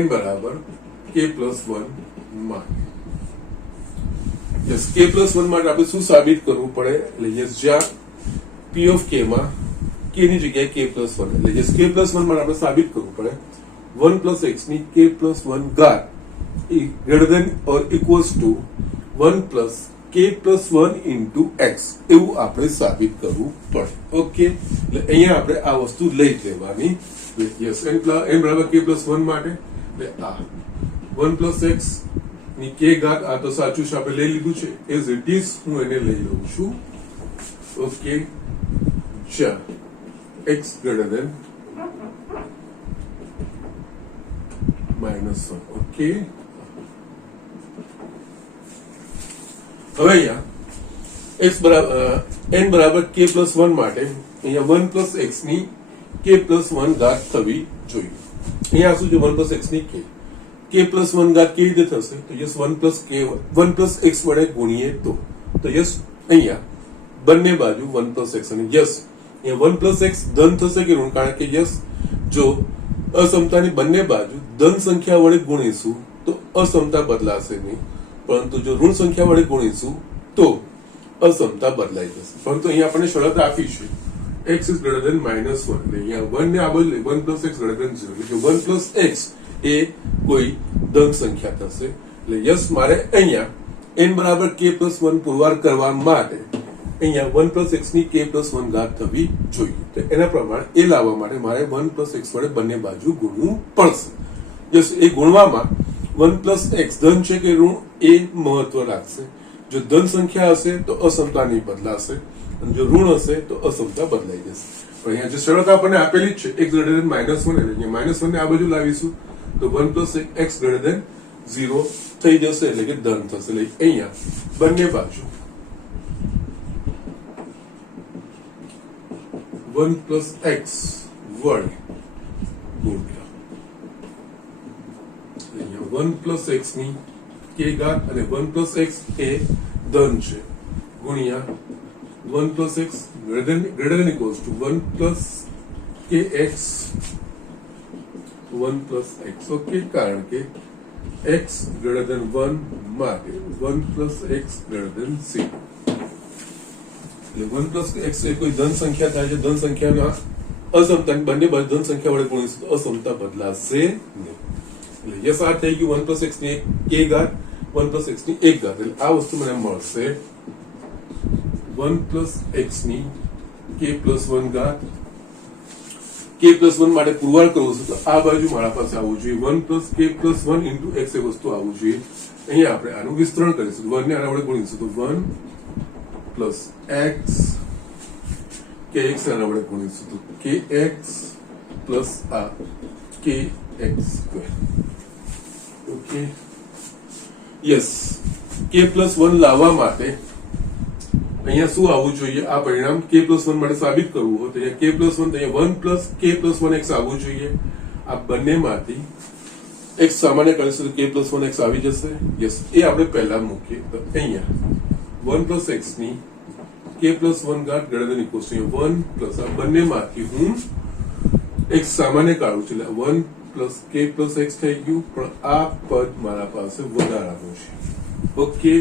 n બરાબર k પ્લસ 1 માટે યસ k પ્લસ 1 માટે આપણે શું સાબિત કરવું પડે એટલે યસ જ્યાં p of k માં k ની જગ્યાએ k પ્લસ 1 એટલે યસ k પ્લસ 1 માટે આપણે સાબિત કરવું પડે 1 પ્લસ x ની k પ્લસ 1 ઘાત greater than or equals to 1 plus k plus 1 into x એવું આપણે સાબિત કરવું પડે ઓકે એટલે અહીંયા આપણે આ વસ્તુ લઈ લેવાની યસ n બરાબર k પ્લસ 1 માટે એટલે આ 1 પ્લસ x ની k ઘાત આ તો સાચું છે આપણે લઈ લીધું છે એઝ ઇટ ઇઝ હું એને લઈ લઉં છું ઓકે જ્યાં x ગ્રેટર ધેન -1 ઓકે હવે અહીંયા x બરાબર n બરાબર k પ્લસ 1 માટે અહીંયા 1 પ્લસ x ની k પ્લસ 1 ઘાત થવી જોઈએ અહીંયા શું છે 1 પ્લસ x ની k પ્લસ 1 ઘાત કેવી રીતે થશે તો યસ 1 પ્લસ x વડે ગુણીએ તો યસ અહીંયા બંને બાજુ 1 પ્લસ x અને યસ અહીંયા 1 પ્લસ x ધન થશે કે ઋણ કારણ કે યસ જો અસમતાની બંને બાજુ ધન સંખ્યા વડે ગુણીશું તો અસમતા બદલાશે નહીં પરંતુ જો ઋણ સંખ્યા વડે ગુણીશું તો અસમતા બદલાઈ જશે પરંતુ અહીંયા આપણને શરત આપી છે x is greater than -1 એટલે અહીંયા 1 ને આ બદલે 1 plus x greater than 0 એટલે 1 plus x એ કોઈ ધન સંખ્યા થશે એટલે યસ મારે અહીંયા n બરાબર k plus 1 પુરવાર કરવા માટે અહીંયા 1 plus x ની k plus 1 ઘાત થવી જોઈએ તો એના પ્રમાણે એ લાવવા માટે મારે 1 plus x વડે બંને બાજુ ગુણવું પડશે યસ એ ગુણવામાં 1 plus x ધન છે કે ઋણ એ મહત્વ રાખશે જો ધન સંખ્યા હશે તો અસમતા નહીં બદલાશે અને જો ઋણ હશે તો અસમતા બદલાઈ જશે પણ અહીંયા જે શરત આપણને આપેલી જ છે x ગ્રેટર ધેન -1 એટલે અહીંયા -1 ને આ બાજુ લાવીશું તો 1 પ્લસ x ગ્રેટર ધેન 0 થઈ જશે એટલે કે ધન થશે એટલે અહીંયા બંને બાજુ 1 પ્લસ x વર્ગ ગુણ્યા અહીંયા 1 પ્લસ x ની k ઘાત અને 1 પ્લસ x એ ધન છે ગુણ્યા 1 plus x greater than equals to 1 plus kx 1 plus x okay કારણ કે x greater than 1 માટે 1 plus x greater than 0 એટલે 1 plus x એ કોઈ ધન સંખ્યા થાય છે ધન સંખ્યાના અસમતા બંને બાજુ ધન સંખ્યા વડે ગુણીશું તો અસમતા બદલાશે નહીં એટલે યસ આ થઈ ગયું 1 plus x ની k ઘાત 1 plus x ની 1 ઘાત એટલે આ વસ્તુ મને મળશે 1 plus x ની k plus 1 ઘાત k plus 1 માટે પુરવાર કરવું છે તો આ બાજુ મારા પાસે આવવું જોઈએ 1 plus k plus 1 into x એ વસ્તુ આવવું જોઈએ અહીંયા આપણે આનું વિસ્તરણ કરીશું 1 ને આના વડે ગુણીશું તો 1 plus x kx આના વડે ગુણીશું તો kx plus આ kx square okay yes k plus 1 લાવવા માટે અહીંયા શું આવવું જોઈએ આ પરિણામ k plus 1 માટે સાબિત કરવું હોય તો અહીંયા k plus 1 તો અહીંયા 1 plus k plus 1x આવવું જોઈએ આ બંનેમાંથી x સામાન્ય કરીશું તો k plus 1x આવી જશે યસ એ આપણે પહેલા મૂકીએ તો અહીંયા 1 plus x ની k plus 1 ઘાત greater than equals to 1 plus આ બંનેમાંથી હું x સામાન્ય કાઢું છું એટલે 1 plus k plus x થઈ ગયું પણ આ પદ મારા પાસે વધારાનું છે ઓકે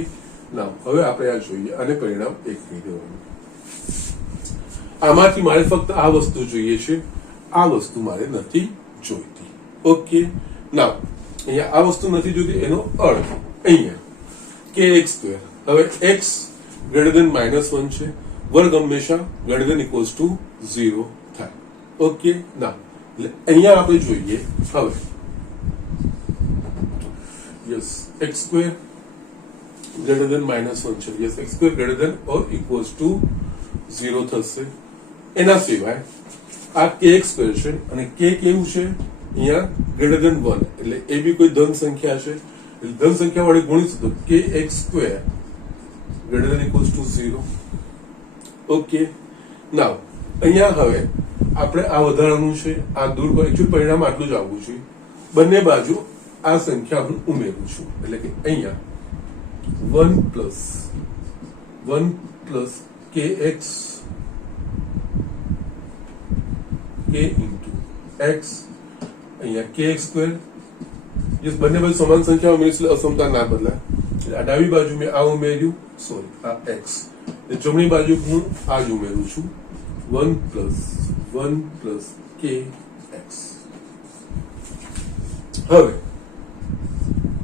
ના હવે આપણે આ જોઈએ અને પરિણામ એક કહી દેવાનું આમાંથી મારે ફક્ત આ વસ્તુ જોઈએ છે આ વસ્તુ મારે નથી જોઈતી ઓકે ના અહીંયા આ વસ્તુ નથી જોઈતી એનો અર્થ અહીંયા kx સ્ક્વેર હવે x ગ્રેટર ધેન -1 છે વર્ગ હંમેશા ગ્રેટર ધેન ઇક્વલ્સ ટુ 0 થાય ઓકે ના એટલે અહીંયા આપણે જોઈએ હવે yes x square greater than -1 છે yes x square greater than or equals to 0 થશે એના સિવાય આ kx square છે અને k કેવું છે અહીંયા greater than 1 એટલે એ બી કોઈ ધન સંખ્યા છે એટલે ધન સંખ્યા વડે ગુણીશું તો kx square greater than equals to 0 okay નાઉ અહીંયા હવે આપણે આ વધારાનું છે આ દૂર પર એકચ્યુઅલ પરિણામ આટલું જ આવવું જોઈએ બંને બાજુ આ સંખ્યા હું ઉમેરું છું એટલે કે અહીંયા 1 plus kx k into x અહીંયા kx square યસ બંને બાજુ સમાન સંખ્યા ઉમેરીશું અસમતા ના બદલાય એટલે આ ડાબી બાજુ મેં આ ઉમેર્યું સોરી આ x જમણી બાજુ હું આ જ ઉમેરું છું 1 plus kx હવે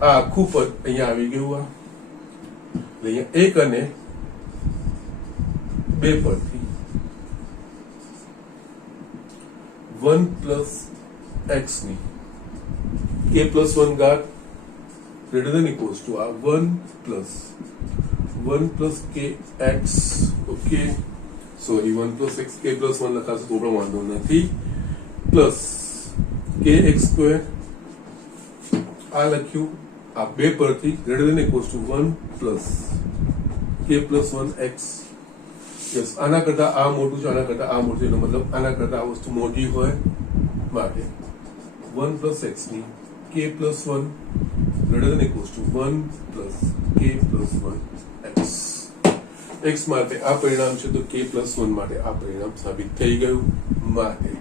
આ આખું પદ અહીંયા આવી ગયું આ અહીંયા 1 અને 2 પરથી 1 plus x ની k plus 1 ઘાત greater than equals to 1 plus kx okay sorry 1 plus x k plus 1 લખાશે તો પણ વાંધો નથી પ્લસ kx square આ લખ્યું આ 2 પરથી greater than equals to 1 plus k plus 1x yes આના કરતા આ મોટું છે આના કરતા આ મોટું એનો મતલબ આના કરતા આ વસ્તુ મોટી હોય માટે 1 plus x ની k plus 1 greater than equals to 1 plus k plus 1x x માટે આ પરિણામ છે તો k plus 1 માટે આ પરિણામ સાબિત થઈ ગયું માટે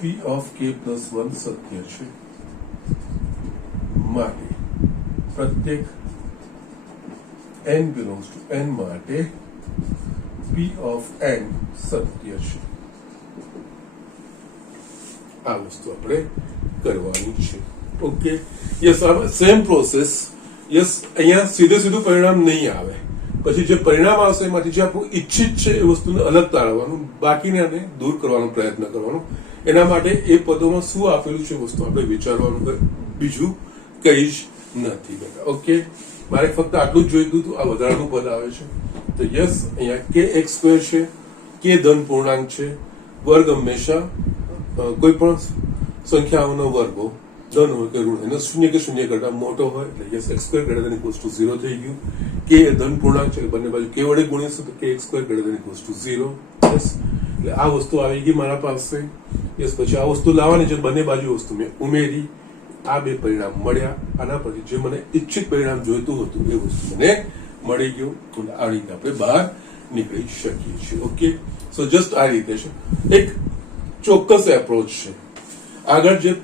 p of k plus 1 સત્ય છે માટે પ્રત્યેક n belongs to n માટે p of n સત્ય છે આ વસ્તુ આપણે કરવાની છે okay yes same process yes અહીંયા સીધું પરિણામ નહીં આવે પછી જે પરિણામ આવશે એમાંથી જે આપણું ઈચ્છિત છે એ વસ્તુને અલગ તારવાનું બાકીને દૂર કરવાનો પ્રયત્ન કરવાનો એના માટે એ પદોમાં શું આપેલું છે વસ્તુ આપણે વિચારવાનું બીજું કઈ જ નથી બેટા ઓકે મારે ફક્ત આટલું જ જોઈતું હતું આ વધારાનું પદ આવે છે તો યસ અહીંયા કે x સ્ક્વેર છે કે ધન પૂર્ણાંક છે વર્ગ હંમેશા કોઈ પણ સંખ્યાઓનો વર્ગો ધન હોય કે ઋણ એનો શૂન્ય કે શૂન્ય કરતા મોટો હોય એટલે yes x square greater than equals to 0 થઈ ગયું. કે એ ધન પૂર્ણાંક છે, બંને બાજુ કે વડે ગુણીશું તો કે x square greater than equals to 0. Yes એટલે આ વસ્તુ આવી ગઈ મારા પાસે. યસ પછી આ વસ્તુ લાવવાની છે, બંને બાજુ વસ્તુ મેં ઉમેરી, આ બે પરિણામ મળ્યા. આના પછી જે મને ઈચ્છિત પરિણામ જોઈતું હતું એ વસ્તુ મને મળી ગયું. આ રીતે આપણે બહાર નીકળી શકીએ છીએ. ઓકે, સો જસ્ટ આ રીતે છે, એક ચોક્કસ એપ્રોચ છે. આગળ જે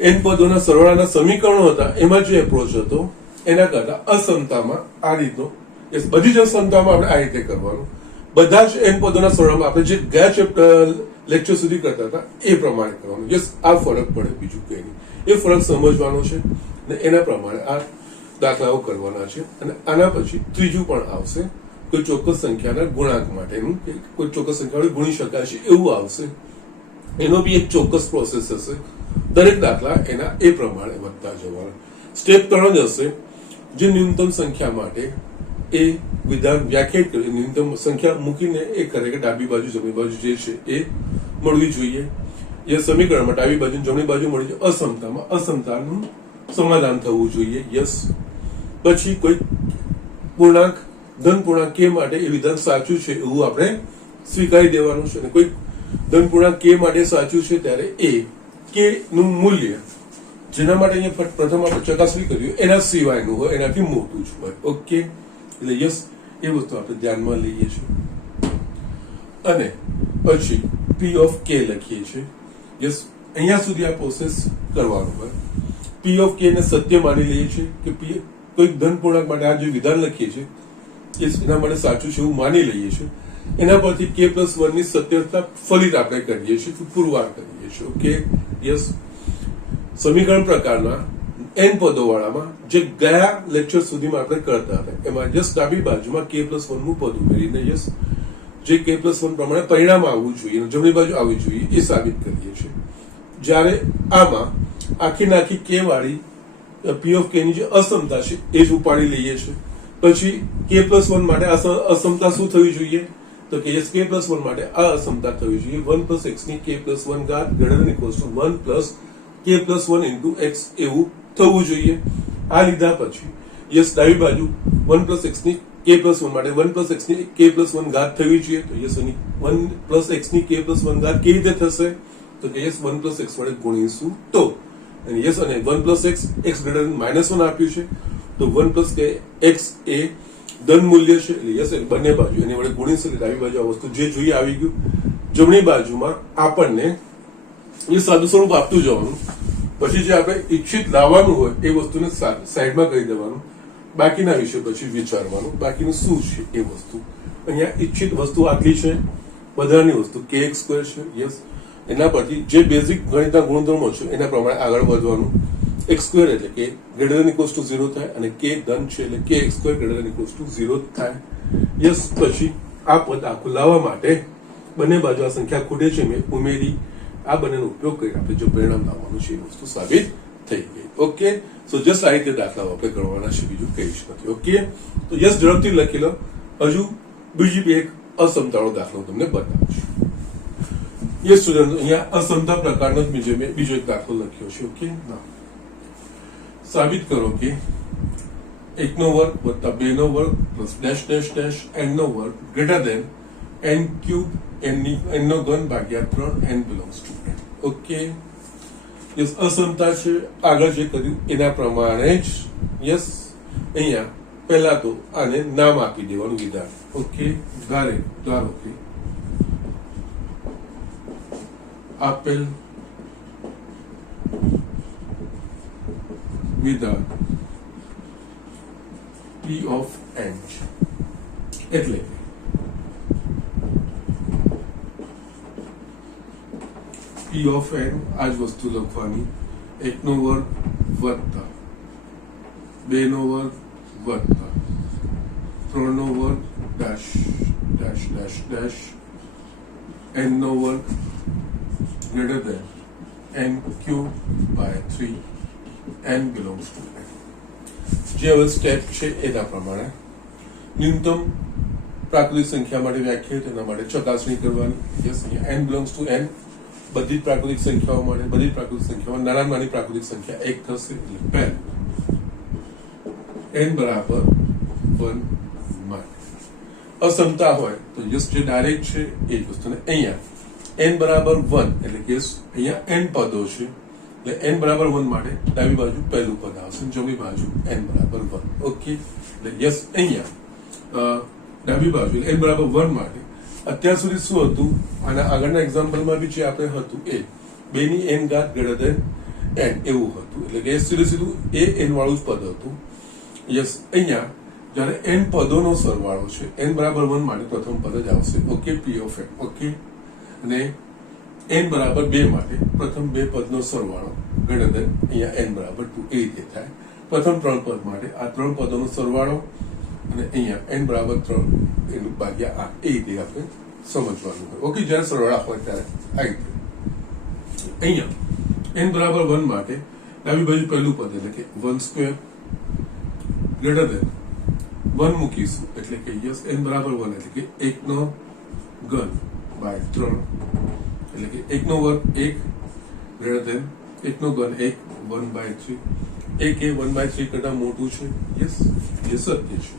n પદોના સરવાળાના સમીકરણો હતા એમાં જે એપ્રોચ હતો એના કરતા અસમતામાં આ રીતનો, બધી જ અસમતામાં આપણે આ રીતે કરવાનું. બધા જ n પદોના સરવાળામાં આપણે જે ગયા ચેપ્ટર લેક્ચર સુધી કરતા હતા એ પ્રમાણે કરવાનું. યસ, આ ફરક પડે, બીજું કંઈ નહીં. એ ફરક સમજવાનો છે ને એના પ્રમાણે આ દાખલાઓ કરવાના છે. અને આના પછી ત્રીજું પણ આવશે, કોઈ ચોક્કસ સંખ્યાના ગુણાંક માટેનું, કે કોઈ ચોક્કસ સંખ્યા વડે ગુણી શકાય છે એવું આવશે. એનો બી એક ચોક્કસ પ્રોસેસ હશે. દરેક દાખલા એના એ પ્રમાણે વધતા જવાના. સ્ટેપ 3 જ હશે, જે ન્યૂનતમ સંખ્યા માટે એ વિધાન વ્યાખ્યાયિત કરી, ન્યૂનતમ સંખ્યા મૂકીને એ કરે કે ડાબી બાજુ જમણી બાજુ જે છે એ મળવી જોઈએ. એ સમીકરણમાં ડાબી બાજુ જમણી બાજુ મળી જાય. અસમતામાં અસમતાનું સમાધાન થવું જોઈએ. યસ, પછી કોઈ પૂર્ણાંક ધન પૂર્ણાંક કે માટે એ વિધાન સાચું છે એવું આપણે સ્વીકારી દેવાનું છે. અને કોઈ ધન પૂર્ણાંક કે માટે સાચું છે ત્યારે એ કે નું મૂલ્ય જેના માટે અહીંયા પ્રથમ આપણે ચકાસણી કર્યું એના સિવાયનું હોય, એનાથી મોટું જ હોય. ઓકે, એટલે યસ, એ વસ્તુ આપણે ધ્યાનમાં લઈએ છીએ. અને પછી પી ઓફ કે લખીએ છીએ. યસ, અહીંયા સુધી આ પ્રોસેસ કરવાનું હોય. પી ઓફ કે ને સત્ય માની લઈએ છીએ કે પી કોઈક ધન પૂર્ણાંક માટે આ જે વિધાન લખીએ છીએ એના માટે સાચું છે એવું માની લઈએ છીએ. એના પરથી k પ્લસ 1 ની સત્યતા ફલિત આપણે કરીએ છીએ, પુરવાર કરીએ છીએ. ઓકે, યસ, સમીકરણ પ્રકારના n પદો વાળામાં જે ગયા લેક્ચર સુધીમાં આપણે કરતા હતા એમાં જસ્ટ ડાબી બાજુમાં k પ્લસ 1 નું પદ ઉમેરીને યસ જે k પ્લસ 1 પ્રમાણે પરિણામ આવવું જોઈએ, જમણી બાજુ આવવી જોઈએ એ સાબિત કરીએ છીએ. જ્યારે આમાં આખી નાખી k વાળી પી ઓફ કે ની જે અસમતા છે એ જ ઉપાડી લઈએ છીએ. પછી k પ્લસ 1 માટે અસમતા શું થવી જોઈએ તો કે યસ k પ્લસ 1 માટે આ અસમતા થવી જોઈએ 1 પ્લસ x ની k પ્લસ 1 ઘાત greater than equals to 1 plus k plus 1 into x એવું થવું જોઈએ. આ લીધા પછી યસ ડાબી બાજુ 1 પ્લસ x ની k પ્લસ 1 માટે 1 પ્લસ x ની k પ્લસ 1 ઘાત થવી જોઈએ. તો યસ 1 પ્લસ x ની k પ્લસ 1 ઘાત કેવી રીતે થશે તો કે યસ 1 પ્લસ x વડે ગુણીશું તો, અને યસ અને 1 પ્લસ x ગ્રેટર દેન -1 આપ્યું છે તો 1 પ્લસ x એ ધન મૂલ્ય છે. એટલે યસ બંને બાજુ એની વડે ગુણીશું એટલે ડાબી બાજુ આ વસ્તુ જે જોઈએ આવી ગયું. જમણી બાજુમાં આપણને એ સાદું સ્વરૂપ આપતું જવાનું. પછી જે આપણે ઈચ્છિત લાવવાનું હોય એ વસ્તુને સાઈડમાં કરી દેવાનું, બાકીના વિશે પછી વિચારવાનું બાકીનું શું છે એ વસ્તુ. અહીંયા ઈચ્છિત વસ્તુ આટલી છે, બધાની વસ્તુ kx સ્ક્વેર છે. યસ, એના પરથી જે બેઝિક ગણિતના ગુણધર્મો છે એના પ્રમાણે આગળ વધવાનું. x સ્ક્વેર એટલે કે ગ્રેટર દેન ઇક્વલ્સ ટુ 0 થાય અને k ધન છે એટલે kx square greater than equals to 0 થાય. યસ, પછી આ પદ આખું લાવવા માટે બંને બાજુ આ સંખ્યા ખૂટે છે મેં ઉમેરી, આ બંનેનો ઉપયોગ કરી આપણે જે પરિણામ લાવવાનું છે એ વસ્તુ સાબિત થઈ ગઈ. ઓકે, સો જસ્ટ આ રીતે દાખલાઓ આપણે કરવાના છે, બીજું કઈ જ નથી. ઓકે, તો યસ ઝડપથી લખી લો. હજુ બીજી બે એક અસમતાનો દાખલો તમને બતાવું છું. યસ સ્ટુડન્ટ, અહીંયા અસમતા પ્રકારનો જ બીજો એક દાખલો લખ્યો છે. ઓકે, સાબિત કરો કે 1 નો વર્ગ વત્તા 2 નો વર્ગ plus dash dash dash n નો વર્ગ greater than n cube n નો ઘન ભાગ્યા 3 n belongs to n. Okay, yes અસમતા છે, આગળ જે કર્યું એના પ્રમાણે જ. યસ, અહીંયા પહેલા તો આને નામ આપી દેવાનું વિધાન. ઓકે, ધારો કે આપેલ વિધાન p of n એટલે p of n આ જ વસ્તુ લખવાની 1 નો વર્ગ વત્તા 2 નો વર્ગ વત્તા 3 નો વર્ગ dash dash dash dash n નો વર્ગ greater than n cube by 3 n belongs to n. જે હવે સ્ટેપ છે એના પ્રમાણે ન્યૂનતમ પ્રાકૃતિક સંખ્યા માટે વ્યાખ્યાયિત એના માટે ચકાસણી કરવાની. યસ, અહીંયા n બિલોંગ્સ ટુ n. બધી જ પ્રાકૃતિક સંખ્યાઓ માટે બધી જ પ્રાકૃતિક સંખ્યામાં નાનામાં નાની પ્રાકૃતિક સંખ્યા એક થશે. એટલે પહેલું n બરાબર 1 માટે અસમતા હોય તો યસ જે ડાયરેક્ટ છે એ જ વસ્તુ. અહીંયા n બરાબર 1 એટલે કે અહીંયા n પદો છે એટલે n બરાબર 1 માટે ડાબી બાજુ પહેલું પદ આવશે, જમણી બાજુ n બરાબર 1. ઓકે, એટલે યસ અહીંયા ડાબી બાજુ n બરાબર 1 માટે અત્યાર સુધી શું હતું, આના આગળના એક્ઝામ્પલમાં બી જે આપણે હતું એ 2 ની n ઘાત ગ્રેટર ધેન n એવું હતું. એટલે કે સીધું એ n વાળું જ પદ હતું. યસ, અહીંયા જ્યારે n પદોનો સરવાળો છે n બરાબર 1 માટે પ્રથમ પદ જ આવશે. Okay, p of n. Okay, અને n બરાબર 2 માટે પ્રથમ બે પદનો સરવાળો ગ્રેટર ધેન અહીંયા n બરાબર 2 એ રીતે થાય. પ્રથમ 3 પદ માટે આ 3 પદોનો સરવાળો અને અહીંયા n બરાબર 3 એનું ભાગ્યા 8 એ રીતે આપણે સમજવાનું હોય. ઓકે, જ્યારે સરવાળા હોય ત્યારે આ રીતે. અહીંયા n બરાબર 1 માટે ડાબી બાજુ પહેલું પદ એટલે કે 1² ગ્રેટર ધેન 1 મૂકીશું એટલે કે યસ n બરાબર 1 એટલે કે 1 નો ઘન બાય 3 એટલે કે 1 નો વર્ગ 1 ગ્રેટર ધેન 1 નો ઘન 1 1/3. 1 એ 1/3 કરતા મોટું છે. યસ, એ સત્ય છે.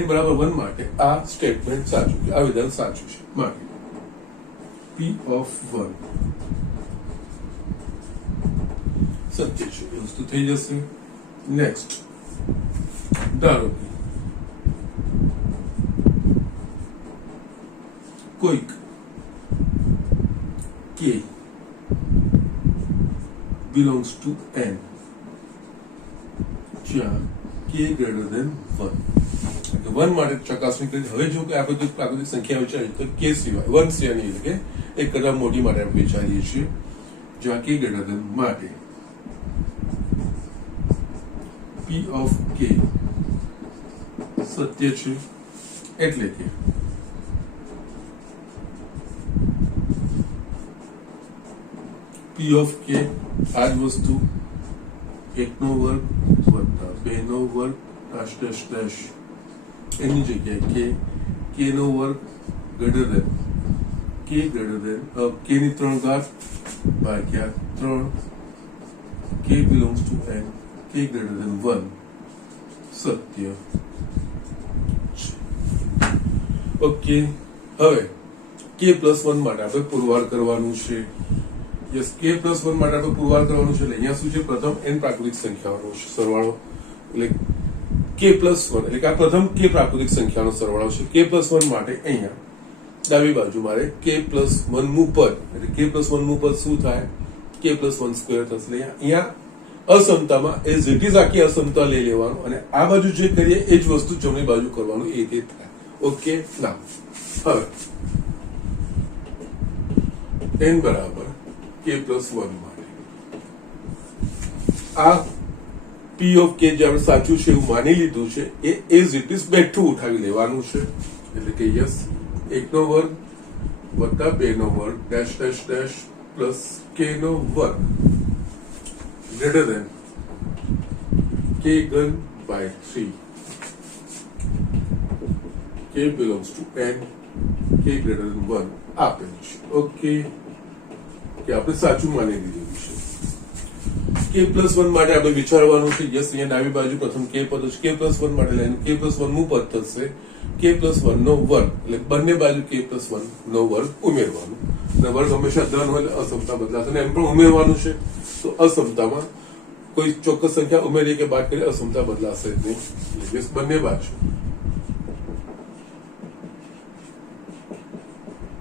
n બરાબર 1 માટે આ સ્ટેટમેન્ટ સાચું છે, આ વિધાન સાચું છે. માટે p ઓફ 1 સત્ય છે, એ વસ્તુ થઈ જશે. નેક્સ્ટ, ધારો કે કોઈક k belongs to n જ્યાં k greater than 1. 1 માટે ચકાસણી કરી. હવે જો કે આપણે કોઈ પ્રાકૃતિક સંખ્યા વિચારીએ તો k સિવાય 1 સિવાયની એટલે કે એક કરતા મોટી માટે આપણે વિચારીએ છીએ જ્યાં k greater than માટે p of k સત્ય છે. એટલે કે p of k આ જ વસ્તુ 1 નો વર્ગ વત્તા 2 નો વર્ગ ડેશ ડેશ ડેશ એની જગ્યાએ k નો વર્ગ ગ્રેટર ધેન k ની 3 ઘાત ભાગ્યા 3 k belongs to n k greater than 1 Satya. Okay, હવે k + 1 માટે આપણે પુરવાર કરવાનું છે. યસ, k + 1 માટે આપણે પુરવાર કરવાનું છે. એટલે અહીંયા શું છે, પ્રથમ n પ્રાકૃતિક સંખ્યાઓનો સરવાળો એટલે k + 1 એટલે કે આ પ્રથમ k પ્રાકૃતિક સંખ્યાનો સરવાળો છે. k + 1 માટે અહીંયા ડાબી બાજુ મારે k + 1 મું પદ એટલે k + 1 મું પદ શું થાય, k + 1² થશે. અહીંયા અસમતામાં એઝ ઇટ ઇઝ આખી અસમતા લઈ લેવાનું અને આ બાજુ જે કરીએ એ જ વસ્તુ જમણી બાજુ કરવાનું એ રીતે થાય. ઓકે, ના હવે n બરાબર k + 1 માટે આ p of k જે આપણે સાચું છે એવું માની લીધું છે એ એઝ ઇટ ઇઝ બેઠું ઉઠાવી લેવાનું છે. એટલે કે યસ 1 નો વર્ગ વત્તા 2 નો વર્ગ dash dash dash plus k નો વર્ગ greater than k ઘન by 3. k belongs to n k greater than 1 આપેલ છે. ઓકે, કે આપણે સાચું માની લીધું છે. k + 1 માટે આપણે વિચારવાનું છે. યસ, અહીંયા ડાબી બાજુ પ્રથમ k પદ છે. k + 1 માટે લાઈન k + 1 નું પદ થશે k + 1 નો વર્ગ એટલે બંને બાજુ k + 1 નો વર્ગ ઉમેરવાનું. અને વર્ગ હંમેશા ધન હોય એટલે અસમતા બદલાશે અને એમ પણ ઉમેરવાનું છે. તો અસમતામાં કોઈ ચોક્કસ સંખ્યા ઉમેરીએ કે બાદ કરીએ અસમતા બદલાશે જ નહીં. યસ, બંને બાજુ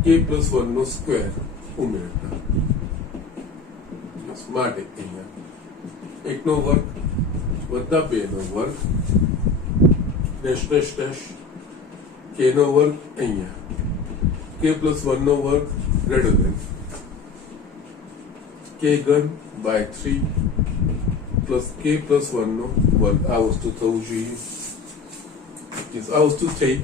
k + 1 નો સ્ક્વેર ઉમેરતા માટે અહીંયા 1 નો વર્ગ વત્તા 2 નો વર્ગ ડેશ ડેશ ડેશ k નો વર્ગ અહીંયા k + 1 નો વર્ગ ગ્રેટર ધેન k ઘન by 3 પ્લસ k + 1 નો વર્ગ. આ વસ્તુ થવું જોઈએ. આ વસ્તુ થઈ.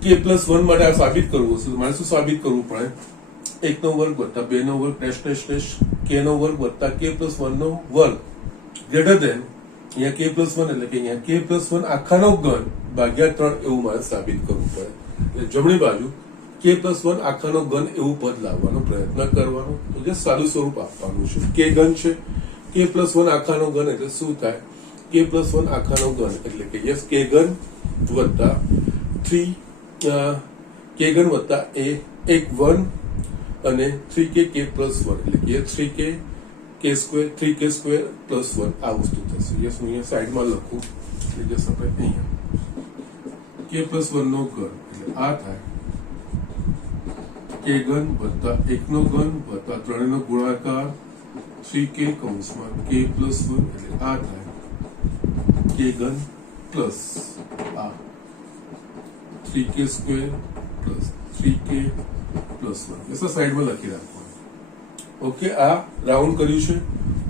k + 1 માટે આ સાબિત કરવું હશે. મારે શું સાબિત કરવું પડે, 1 નો વર્ગ વત્તા 2 નો વર્ગ ડેશ ડેશ ડેશ k નો વર્ગ વત્તા k + 1 નો વર્ગ ગ્રેટર ધેન અહીંયા k પ્લસ 1 એટલે કે અહીંયા k પ્લસ 1 આખાનો ઘન ભાગ્યા 3 એવું મારે સાબિત કરવું પડે. એટલે જમણી બાજુ k પ્લસ 1 આખાનો ઘન એવું પદ લાવવાનો પ્રયત્ન કરવાનો. તો જે સાદું સ્વરૂપ આપવાનું છે. k ઘન છે, k પ્લસ 1 આખાનો ઘન એટલે શું થાય? k પ્લસ 1 આખાનો ઘન એટલે કે યસ k ઘન વત્તા 3 k ઘન વત્તા એક 1 અને 3k k પ્લસ 1 એટલે કે 3k k square 3k square plus 1 આ વસ્તુ થશે. યસ હું અહીંયા સાઈડમાં લખું એટલે જસ આપણે અહીંયા k પ્લસ 1 નો ઘન એટલે આ થાય k ઘન વત્તા 1 નો ઘન વત્તા 3 નો ગુણાકાર 3k કૌંસમાં k પ્લસ 1 એટલે આ થાય k ઘન પ્લસ આ 3k square plus 3k plus 1 એસા સાઈડમાં લખી રાખવાનું. ઓકે, આ રાઉન્ડ કર્યું છે.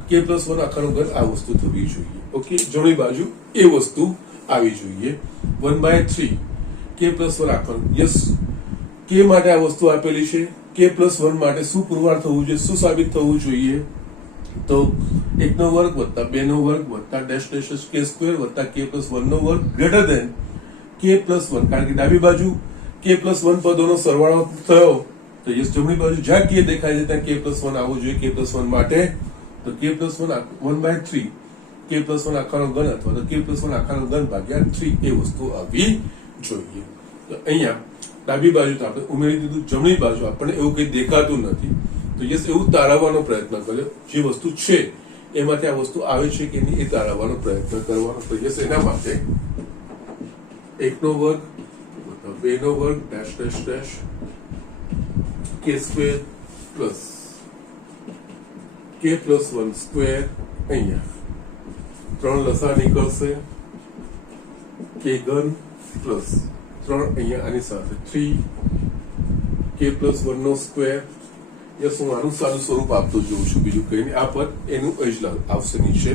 k પ્લસ 1 આખાનું ઘન આ વસ્તુ થવી જોઈએ. ઓકે, જમણી બાજુ એ વસ્તુ આવી જોઈએ. 1/3 k પ્લસ 1 આખાનું. યસ, k માટે આ વસ્તુ આપેલી છે. k પ્લસ 1 માટે શું પુરવાર થવું જોઈએ, શું સાબિત થવું જોઈએ? તો 1 નો વર્ગ વત્તા 2 નો વર્ગ વત્તા ડેશ ડેશ k સ્ક્વેર વત્તા k પ્લસ 1 નો વર્ગ ગ્રેટર ધેન k પ્લસ 1. કારણ કે ડાબી બાજુ k પ્લસ 1 પદોનો સરવાળો થયો તો યસ જમણી બાજુ જ્યાં k દેખાય છે ત્યાં k પ્લસ 1 આવવું જોઈએ. k પ્લસ 1 માટે તો k પ્લસ 1 1/3 k પ્લસ 1 આખાનો ઘન અથવા તો k પ્લસ 1 આખાનો ઘન ભાગ્યા 3 એ વસ્તુ આવી જોઈએ. તો અહીંયા ડાબી બાજુ તો આપણે ઉમેરી દીધું, જમણી બાજુ આપણને એવું કંઈ દેખાતું નથી. તો યસ એવું તારવવાનો પ્રયત્ન કર્યો. જે વસ્તુ છે એમાંથી આ વસ્તુ આવે છે કે નહીં એ તારવવાનો પ્રયત્ન કરવાનો. તો યસ એના માટે 1 નો વર્ગ 2 નો વર્ગ dash dash dash k square plus k plus 1 square અહીંયા 3 લસા નીકળશે k ઘન પ્લસ 3 અહીંયા આની સાથે 3 k પ્લસ 1 નો સ્ક્વેર. યસ હું આનું સારું સ્વરૂપ આપતો જોઉં છું, બીજું કઈ નહીં. આ પદ એનું જ આવશે નીચે.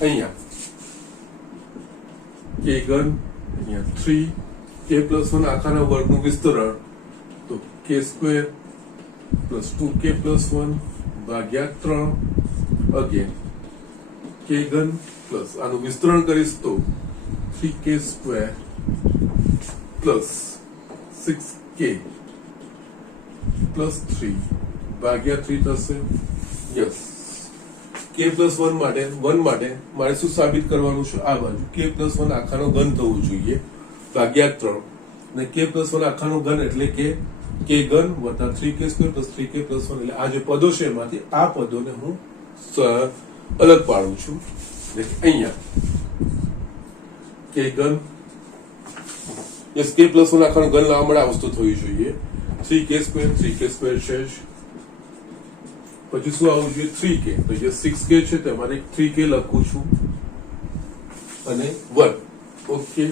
અહીંયા k ઘન અહીંયા 3 k પ્લસ 1 આખાના વર્ગનું વિસ્તરણ તો k square plus 2k plus 1 ભાગ્યા 3 અગેન k ઘન પ્લસ આનું વિસ્તરણ કરીશ તો 3k square plus 6k plus 3 ભાગ્યા 3 થશે. યસ k પ્લસ 1 માટે મારે શું સાબિત કરવાનું છે? આ બાજુ k પ્લસ 1 આખાનો ઘન થવું જોઈએ ભાગ્યા 3 અને k પ્લસ 1 આખાનો ઘન એટલે કે k ઘન વત્તા 3k square plus 3k plus 1 એટલે આ જે પદો છે એમાંથી આ પદોને હું અલગ પાડું છું. એટલે અહીંયા k ઘન યસ k પ્લસ 1 આખાનો ઘન લાવવા માટે આ વસ્તુ થવી જોઈએ 3k સ્ક્વેર છે પછી શું આવવું જોઈએ 3k. તો જે 6k છે તમારે 3k લખું છું અને 1. ઓકે,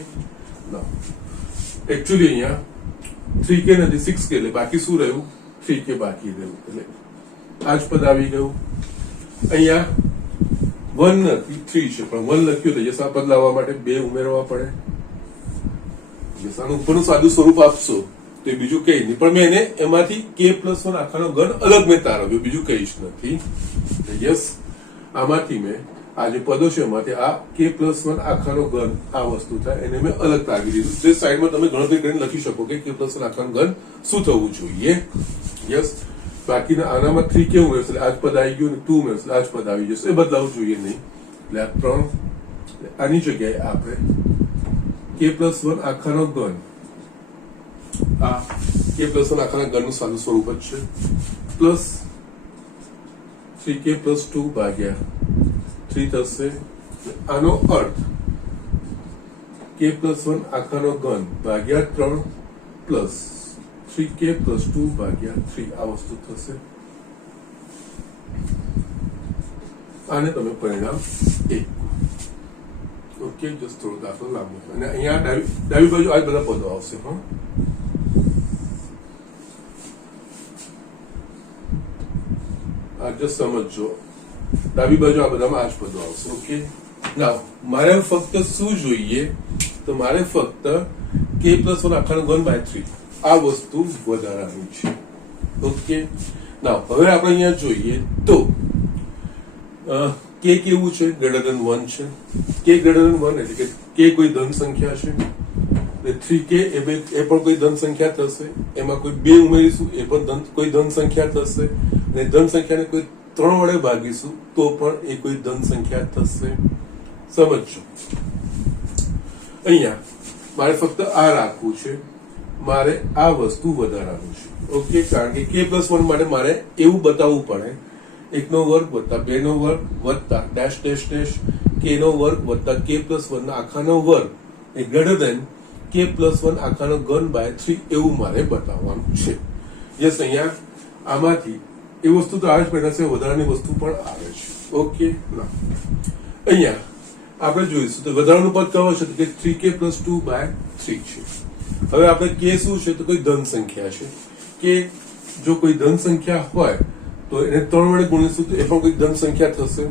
એકચ્યુઅલી અહીંયા 3k નથી 6k એટલે બાકી શું રહ્યું 3k બાકી રહ્યું એટલે આ જ પદ આવી ગયું. અહીંયા 1 નથી 3 છે પણ 1 લખ્યું તો યસ આ પદ લાવવા માટે 2 ઉમેરવા પડે. યસ આનું ઉપરનું સાદું સ્વરૂપ આપશો તો એ બીજું કઈ નહીં, પણ મેં એને એમાંથી k પ્લસ 1 આખાનો ઘન અલગ મેં તારવ્યો, બીજું કઈ જ નથી. યસ આમાંથી મેં આ જે પદો છે એમાંથી આ k પ્લસ 1 આખાનો ઘન આ વસ્તુ થાય એને મેં અલગ તારવી દીધું. જે સાઈડમાં તમે ગણતરી કરીને લખી શકો કે k પ્લસ 1 આખાનો ઘન શું થવું જોઈએ. યસ બાકીના આનામાં 3k ઉમેરશે એટલે આ જ પદ આવી ગયું, 2 ઉમેરશે આ જ પદ આવી જશે, એ બદલાવું જોઈએ નહીં. એટલે આ 3 આની જગ્યાએ આપણે k પ્લસ 1 આખાનો ઘન આ k પ્લસ 1 આખાના ઘનનું સાદું સ્વરૂપ જ છે પ્લસ 3k પ્લસ 2 ભાગ્યા 3 થશે. આનો અર્થ k પ્લસ 1 આખાનો ઘન ભાગ્યા 3 પ્લસ 3k પ્લસ 2 ભાગ્યા 3 આ વસ્તુ થશે. આને તમે પરિણામ 1. ઓકે, જસ્ટ થોડો દાખલો લાંબો અને અહીંયા ડાબી બાજુ આ બધા પદો આવશે. હા, આ જસ્ટ સમજો, ડાબી બાજુ આ બધામાં આ જ પદો આવશે. ઓકે, ના મારે ફક્ત શું જોઈએ તો મારે ફક્ત k પ્લસ 1 આખાનો ઘન બાય 3 આ વસ્તુ વધારાની છે. ઓકે, ના હવે આપણે અહીંયા જોઈએ તો k કે કેવું છે? ગ્રેટર ધેન 1 છે. કે ગ્રેટર ધેન 1 એટલે કે કે કોઈ ધન સંખ્યા છે. 3k એ પણ કોઈ ધન સંખ્યા થશે. એમાં કોઈ 2 ઉમેરીશું એ પણ કોઈ ધન સંખ્યા થશે. અને ધન સંખ્યાને કોઈ 3 વડે ભાગીશું તો પણ એ કોઈ ધન સંખ્યા થશે. સમજજો. અહીંયા મારે ફક્ત આ રાખવું છે, મારે આ વસ્તુ વધારવાનું છે. ઓકે, કારણ કે k+1 માટે મારે એવું બતાવવું પડે 1 નો વર્ગ વત્તા 2 નો વર્ગ વત્તા ડેશ ડેશ ડેશ k નો વર્ગ વત્તા k+1 ના આખાનો વર્ગ એ ગ્રેટર ધેન k+1 આખાનો ઘન બાય 3 એવું મારે બતાવવાનું છે. યસ, અહીંયા આમાંથી એ વસ્તુ તો આવે જ પહેલા છે, વધારાની વસ્તુ પણ આવે છે. ઓકે, ના અહીંયા આપણે જોઈશું તો વધારાનું પદ કયો છે? તો કે 3k+2/3 છે. હવે આપણે કે શું છે? તો કોઈ ધન સંખ્યા છે. કે જો કોઈ ધન સંખ્યા હોય તો એને 3 વડે ગુણીશું તો એ પણ કોઈ ધન સંખ્યા થશે.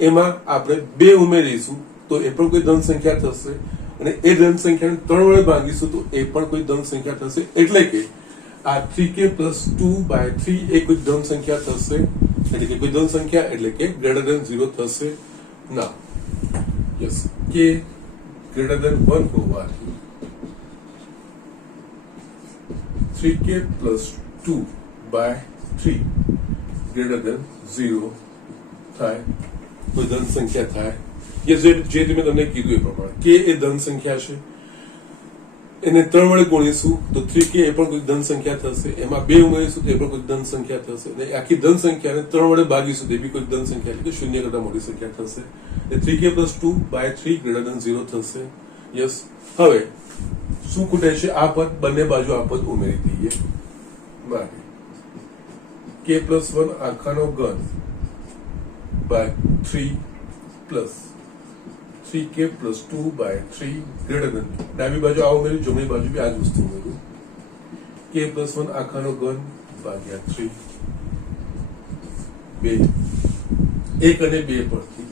એમાં આપણે 2 ઉમેરીશું તો એ પણ કોઈ ધન સંખ્યા થશે. અને એ ધન સંખ્યાને 3 વડે ભાગીશું તો એ પણ કોઈ ધન સંખ્યા થશે. એટલે કે આ 3k+2/3 એ કોઈ ધન સંખ્યા થશે. એટલે કે કોઈ ધન સંખ્યા એટલે કે ગ્રેટર ધેન 0 થશે. ના, યસ, કે ગ્રેટર ધેન 1 હોવાથી 3k+2/3 ગ્રેટર ધેન 0 થાય, કોઈ ધન સંખ્યા થાય. જે મેં તમને કીધું એ પ્રમાણે કે એ ધન સંખ્યા છે, એને 3 વડે ગુણીશું તો 3k એ પણ કોઈ ધન સંખ્યા થશે. એમાં 2 ઉમેરીશું તો એ પણ કોઈ ધન સંખ્યા થશે. અને આખી ધન સંખ્યાને 3 વડે ભાગીશું તો એ બી કોઈ ધન સંખ્યા એટલે કે 0 કરતા મોટી સંખ્યા થશે. એટલે 3k+2/3 ગ્રેટર ધેન 0 થશે. યસ, હવે શું ખૂટે છે? આ પદ, બંને બાજુ આ પદ ઉમેરી દઈએ. માટે k+1 આખાનો ઘન by 3 plus 3k+2/3 greater than, ડાબી બાજુ આ ઉમેર્યું, જમણી બાજુ બી આ જ વસ્તુ ઉમેર્યું. k+1 આખાનો ઘન ભાગ્યા 3, 2, 1 અને 2 પરથી.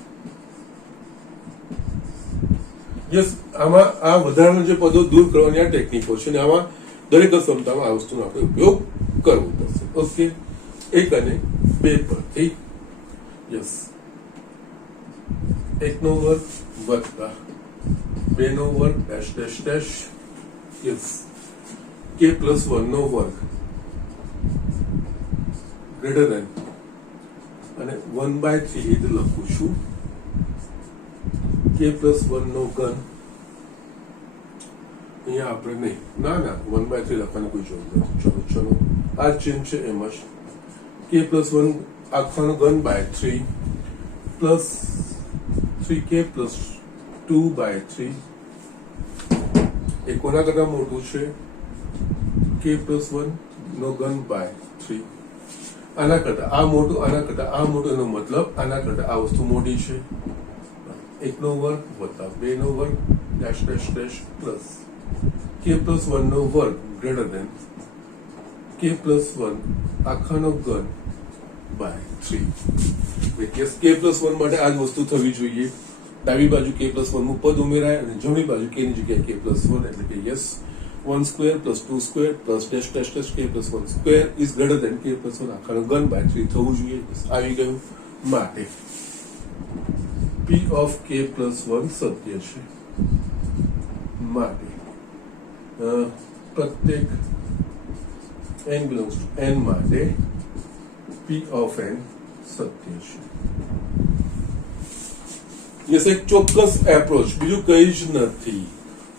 યસ, આમાં આ વધારાના જે પદો દૂર કરવાની આ ટેકનિકો છે. અને આમાં દરેક અસમતામાં આ વસ્તુનો આપણે ઉપયોગ કરવો પડશે. ઓકે, 1 અને 2 પરથી. યસ, 1 નો વર્ગ વત્તા 2 નો વર્ગ dash dash dash. Yes, k+1 નો વર્ગ ગ્રેટર ધેન, અને 1/3 એ રીતે લખું છું, k+1 નો ઘન. અહીંયા આપણે નહીં, ના 1/3 લખવાની કોઈ જરૂર નથી. ચલો આ ચિહ્ન છે એમ જ k+1 આખાનો ઘન બાય 3 પ્લસ 3k+2/3 એ કોના કરતા મોટું છે? k+1 નો ઘન બાય 3. આના કરતા આ મોટું, આના કરતા આ મોટું, એનો મતલબ આના કરતા આ વસ્તુ મોટી છે. 1 નો વર્ગ વત્તા 2 નો વર્ગ dash dash dash plus k+1 નો વર્ગ ગ્રેટર ધેન k+1 આખાનો ઘન બાય 3. યસ, k+1 માટે આ જ વસ્તુ થવી જોઈએ. ડાબી બાજુ k+1 નું પદ ઉમેરાય અને જમણી બાજુ k ની જગ્યાએ k+1, એટલે કે yes, 1² + 2² + dash dash dash k+1² is greater than k+1 આખાનો ઘન બાય 3 થવું જોઈએ. આવી ગયું. માટે p ઓફ k+1 સત્ય છે. માટે પ્રત્યેક n belongs to n માટે p of n સત્ય છે. યસ, એક ચોક્કસ એપ્રોચ, બીજું કઈ જ નથી.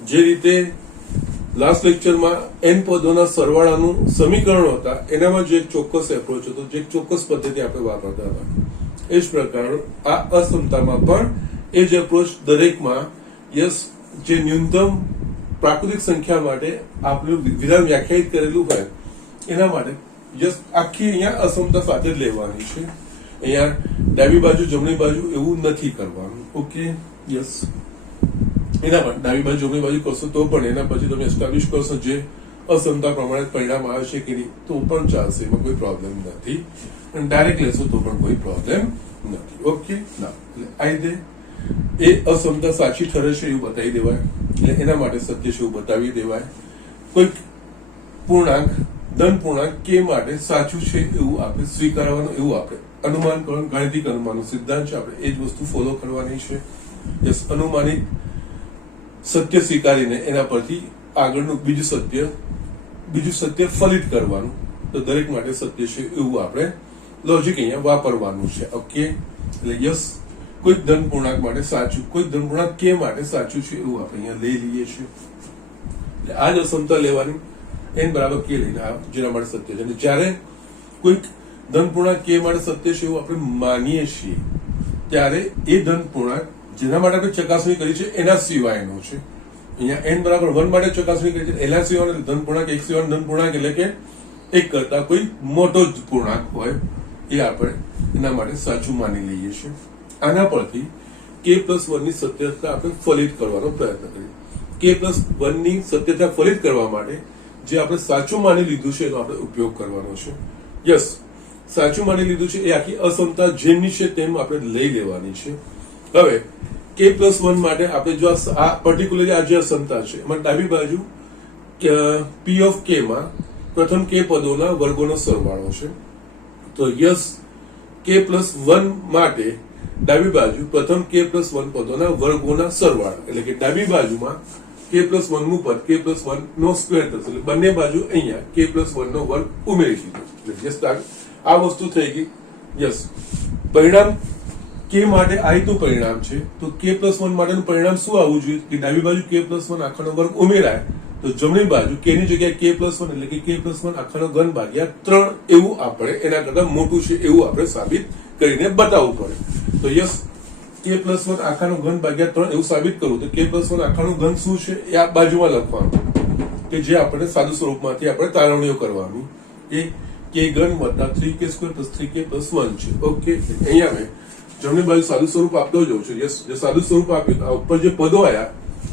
જે રીતે લાસ્ટ લેક્ચરમાં n પદોના સરવાળાનું સમીકરણ હતા, એનામાં જે એક ચોક્કસ એપ્રોચ હતો, જે ચોક્કસ પદ્ધતિ આપણે વાપરતા હતા, એ જ પ્રકાર આ અસમતામાં પણ એ જ એપ્રોચ દરેકમાં. યસ, જે ન્યૂનતમ પ્રાકૃતિક સંખ્યા માટે આપણે વિધાન વ્યાખ્યાયિત કરેલું હોય એના માટે યસ આખી અહીંયા અસમતા સાથે જ લેવાની છે. અહીંયા ડાબી બાજુ જમણી બાજુ એવું નથી કરવાનું. ઓકે, યસ, એના માટે ડાબી બાજુ જમણી બાજુ કરશો તો પણ એના પછી તમે એસ્ટાબ્લિશ કરશો જે અસમતા પ્રમાણે પરિણામ આવે છે કે નહીં તો પણ ચાલશે, એમાં કોઈ પ્રોબ્લેમ નથી. અને ડાયરેક્ટ લેશો તો પણ કોઈ પ્રોબ્લેમ નથી. ઓકે, ના એટલે આ રીતે એ અસમતા સાચી ઠરે છે એવું બતાવી દેવાય, એટલે એના માટે સત્ય છે એવું બતાવી દેવાય. કોઈક પૂર્ણાંક, ધન પૂર્ણાંક કે માટે સાચું છે એવું આપણે સ્વીકારવાનું, એવું આપણે અનુમાનકરણ ગાણિતિક અનુમાનનો સિદ્ધાંત છે, આપણે એ જ વસ્તુ ફોલો કરવાની છે. યસ, અનુમાનિત સત્ય સ્વીકારીને એના પરથી આગળનું બીજું સત્ય ફલિત કરવાનું. તો દરેક માટે સત્ય છે એવું આપણે લોજિક અહીંયા વાપરવાનું છે. ઓકે, એટલે યસ, કોઈક ધન પૂર્ણાંક માટે સાચું, કોઈક ધન પૂર્ણાંક કે માટે સાચું છે એવું આપણે અહીંયા લઈ લઈએ છીએ. એટલે આ જ અસમતા લેવાની, n બરાબર k લઈને જેના માટે સત્ય છે. અને જ્યારે કોઈક ધન પૂર્ણાંક કે માટે સત્ય છે એવું આપણે માનીએ છીએ ત્યારે એ ધન પૂર્ણાંક જેના માટે આપણે ચકાસણી કરી છે એના સિવાયનો છે. અહીંયા n બરાબર 1 માટે ચકાસણી કરી છે, એના સિવાયનો ધન પૂર્ણાંક, એક સિવાયનો ધન પૂર્ણાંક એટલે કે એક કરતા કોઈ મોટો જ પૂર્ણાંક હોય એ આપણે એના માટે સાચું માની લઈએ છીએ. આના પરથી k+1 ની સત્યતા આપણે ફલિત કરવાનો પ્રયત્ન કરીએ. k+1 ની સત્યતા ફલિત કરવા માટે જે આપણે સાચું માની લીધું છે એનો આપણે ઉપયોગ કરવાનો છે. યસ, સાચું માની લીધું છે એ આખી અસમતા જેમની છે તેમ આપણે લઈ લેવાની છે. હવે k+1 માટે આપણે જો આ પર્ટિક્યુલરલી આ જે અસમતા છે એમાં ડાબી બાજુ p ઓફ k માં પ્રથમ k પદોના વર્ગોનો સરવાળો છે. તો યસ, k+1 માટે ડાબી બાજુ પ્રથમ k+1 પદોના વર્ગોના સરવાળા, એટલે કે ડાબી બાજુમાં k+1 નું પદ k+1 નો સ્ક્વેર થશે, એટલે બંને બાજુ અહીંયા k+1 નો વર્ગ ઉમેરી દીધો. એટલે યસ, આ વસ્તુ થઈ ગઈ. યસ, પરિણામ k માટે આ રીતનું પરિણામ છે. તો k+1 માટેનું પરિણામ શું આવવું જોઈએ કે ડાબી બાજુ k+1 આખાનો વર્ગ ઉમેરાય તો જમણી બાજુ k ની જગ્યાએ k+1 એટલે કે k+1 આખાનો ઘન ભાગ્યા 3 એવું આપણે એના કરતા મોટું છે એવું આપણે સાબિત કરીને બતાવવું પડે. તો યસ, k+1 આખાનો ઘન ભાગ્યા 3 એવું સાબિત કરવું તો k+1 આખાનું ઘન શું છે એ આ બાજુમાં લખવાનું, કે જે આપણે સાદું સ્વરૂપમાંથી આપણે તારવણીઓ કરવાની. એ k ઘન વત્તા 3k² + 3k+1 છે. ઓકે, અહીંયા મેં જમણી બાજુ સાદું સ્વરૂપ આપતો જઉં છું. યસ, જે સાદું સ્વરૂપ આપ્યું ઉપર જે પદો આવ્યા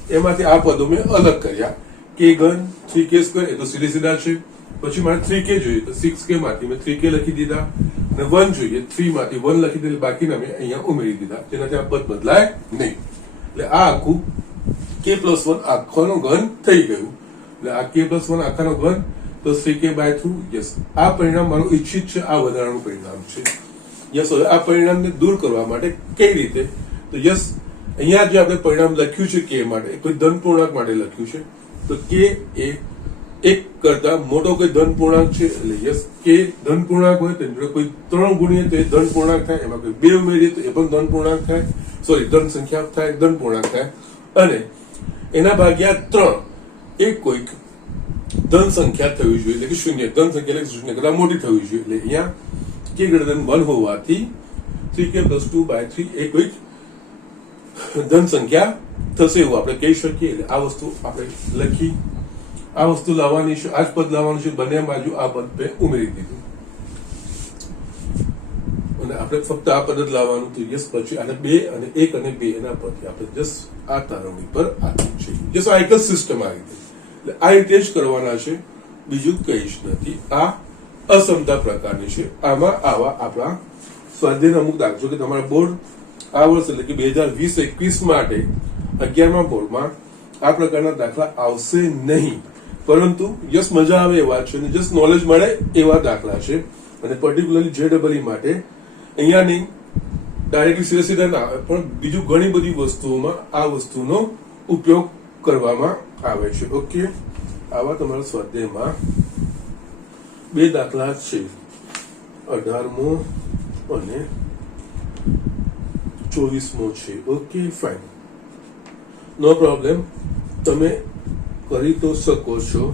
એમાંથી આ પદો મેં અલગ કર્યા. k ઘન 3k² એ તો સીધા છે. પછી મારે 3k જોઈએ તો 6k માંથી મેં 3k લખી દીધા, અને 1 જોઈએ 3 માંથી 1 લખી દીધા, બાકીના મેં અહીંયા ઉમેરી દીધા, જેનાથી આ પદ બદલાય નહીં. એટલે આ આખું k+1 આખાનો ઘન થઈ ગયું. એટલે આ k+1 આખાનો ઘન તો 3k/2. યસ, આ પરિણામ મારું ઈચ્છિત છે, આ વધારાનું પરિણામ છે. યસ, હવે આ પરિણામને દૂર કરવા માટે કઈ રીતે? તો યસ, અહીંયા જે આપણે પરિણામ લખ્યું છે k માટે, કોઈ ધન પૂર્ણાંક માટે લખ્યું છે. તો k એ એક કરતા મોટો કોઈ ધન પૂર્ણાંક છે, એટલે યસ, k ધન પૂર્ણાંક હોય તો કોઈ 3 ગુણીએ તો એ ધન પૂર્ણાંક થાય, એમાં કોઈ 2 ઉમેરીએ તો એ પણ ધન પૂર્ણાંક થાય, સોરી ધન સંખ્યા થાય, ધન પૂર્ણાંક થાય. અને એના ભાગ્યા 3 એ કોઈક ધન સંખ્યા થવી જોઈએ, એટલે કે શૂન્ય ધન સંખ્યા, એટલે શૂન્ય કરતા મોટી થવી જોઈએ. એટલે અહીંયા k 1 હોવાથી 3k+2/3 એ કોઈક ધન સંખ્યા થશે એવું આપણે કહી શકીએ. એટલે આ વસ્તુ આપણે લખી, આ વસ્તુ લાવવાની છે, આ જ પદ લાવવાનું છે, બંને બાજુ આ પદ બે ઉમેરી દીધું અને આપણે ફક્ત આ પદ જ લાવવાનું. તો યસ, પછી આને 2 અને 1 અને 2 એના પરથી આપણે જસ્ટ આ તારવણી પર આપ્યું છે. જસ્ટ આ એક જ સિસ્ટમ આ રીતે, એટલે આ રીતે જ કરવાના છે, બીજું કઈ જ નથી. આ અસમતા પ્રકારની છે. આમાં આવા આપણા સ્વાધ્યાયના અમુક દાખલો કે તમારા બોર્ડ આ વર્ષ એટલે કે 2020-21 માટે 11મા બોર્ડમાં આ પ્રકારના દાખલા આવશે નહીં, પરંતુ યસ મજા આવે એવા છે, જસ્ટ નોલેજ મળે એવા દાખલા છે. અને પર્ટિક્યુલરલી JEE માટે અહીંયા નહીં, ડાયરેક્ટલી સીધા ના આવે, પણ બીજું ઘણી બધી વસ્તુઓમાં આ વસ્તુનો ઉપયોગ કરવામાં આવે છે. ઓકે, આવા તમારા સ્વાધ્યાયમાં 2 દાખલા છે, 18મો અને 24મો છે. ઓકે, ફાઇન, નો પ્રોબ્લેમ, તમે કરી તો શકો છો.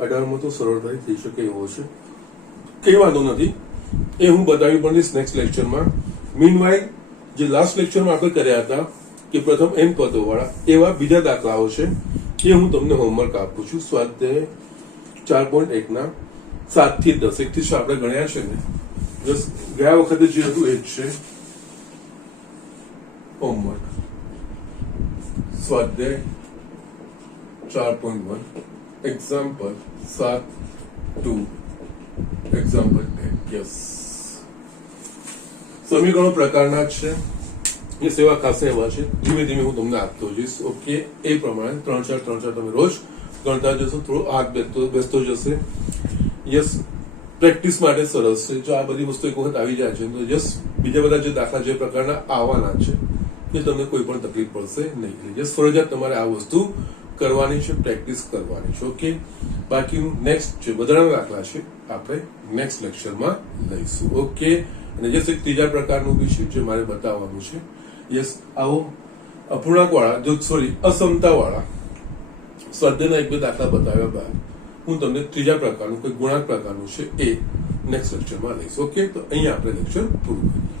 18મો તો સરળતાથી થઈ શકે એવો છે, કઈ વાંધો નથી, એ હું બતાવી પણ દઈશ નેક્સ્ટ લેક્ચરમાં. મીનવાઇલ જે લાસ્ટ લેક્ચરમાં આપણે કર્યા હતા કે પ્રથમ n પદો વાળા એવા બીજા દાખલાઓ છે, એ હું તમને હોમવર્ક આપું છું. સ્વાધ્યાય 4.1 ના 7 થી 10, 1 થી 6 આપણે ગણ્યા છે ને, જસ્ટ ગયા વખતે જે હતું એ જ છે હોમવર્ક. સ્વાધ્યાય 4.1 એક્ઝામ્પલ 7-2 એક્ઝામ્પલ 10. યસ, સમીકરણો પ્રકારના જ છે, એ સેવા ખાસ એવા છે, ધીમે ધીમે હું તમને આપતો જઈશ. ઓકે, એ પ્રમાણે 3-4 તમે રોજ ગણતા જશો, થોડો હાથ બેસતો જશે. યસ, પ્રેક્ટિસ માટે સરસ છે. જો આ બધી વસ્તુ એક વખત આવી જાય છે તો જસ્ટ બીજા બધા જે દાખલા જે પ્રકારના આવવાના છે એ તમને કોઈ પણ તકલીફ પડશે નહીં. જસ્ટ ફરજિયાત તમારે આ વસ્તુ કરવાની છે, પ્રેક્ટિસ કરવાની છે. ઓકે, બાકીનું નેક્સ્ટ જે વધારાના દાખલા છે આપણે નેક્સ્ટ લેક્ચરમાં લઈશું. ઓકે, અને જસ્ટ એક ત્રીજા પ્રકારનું બી છે જે મારે બતાવવાનું છે. યસ, આવો અપૂર્ણાંક વાળા અસમતા વાળા સ્વાધ્યાયના એક બે દાખલા બતાવ્યા બાદ હું તમને ત્રીજા પ્રકારનું કોઈ ગુણાંક પ્રકારનું છે એ નેક્સ્ટ લેક્ચરમાં લઈશ. ઓકે, તો અહીંયા આપણે લેક્ચર પૂરું કરીએ.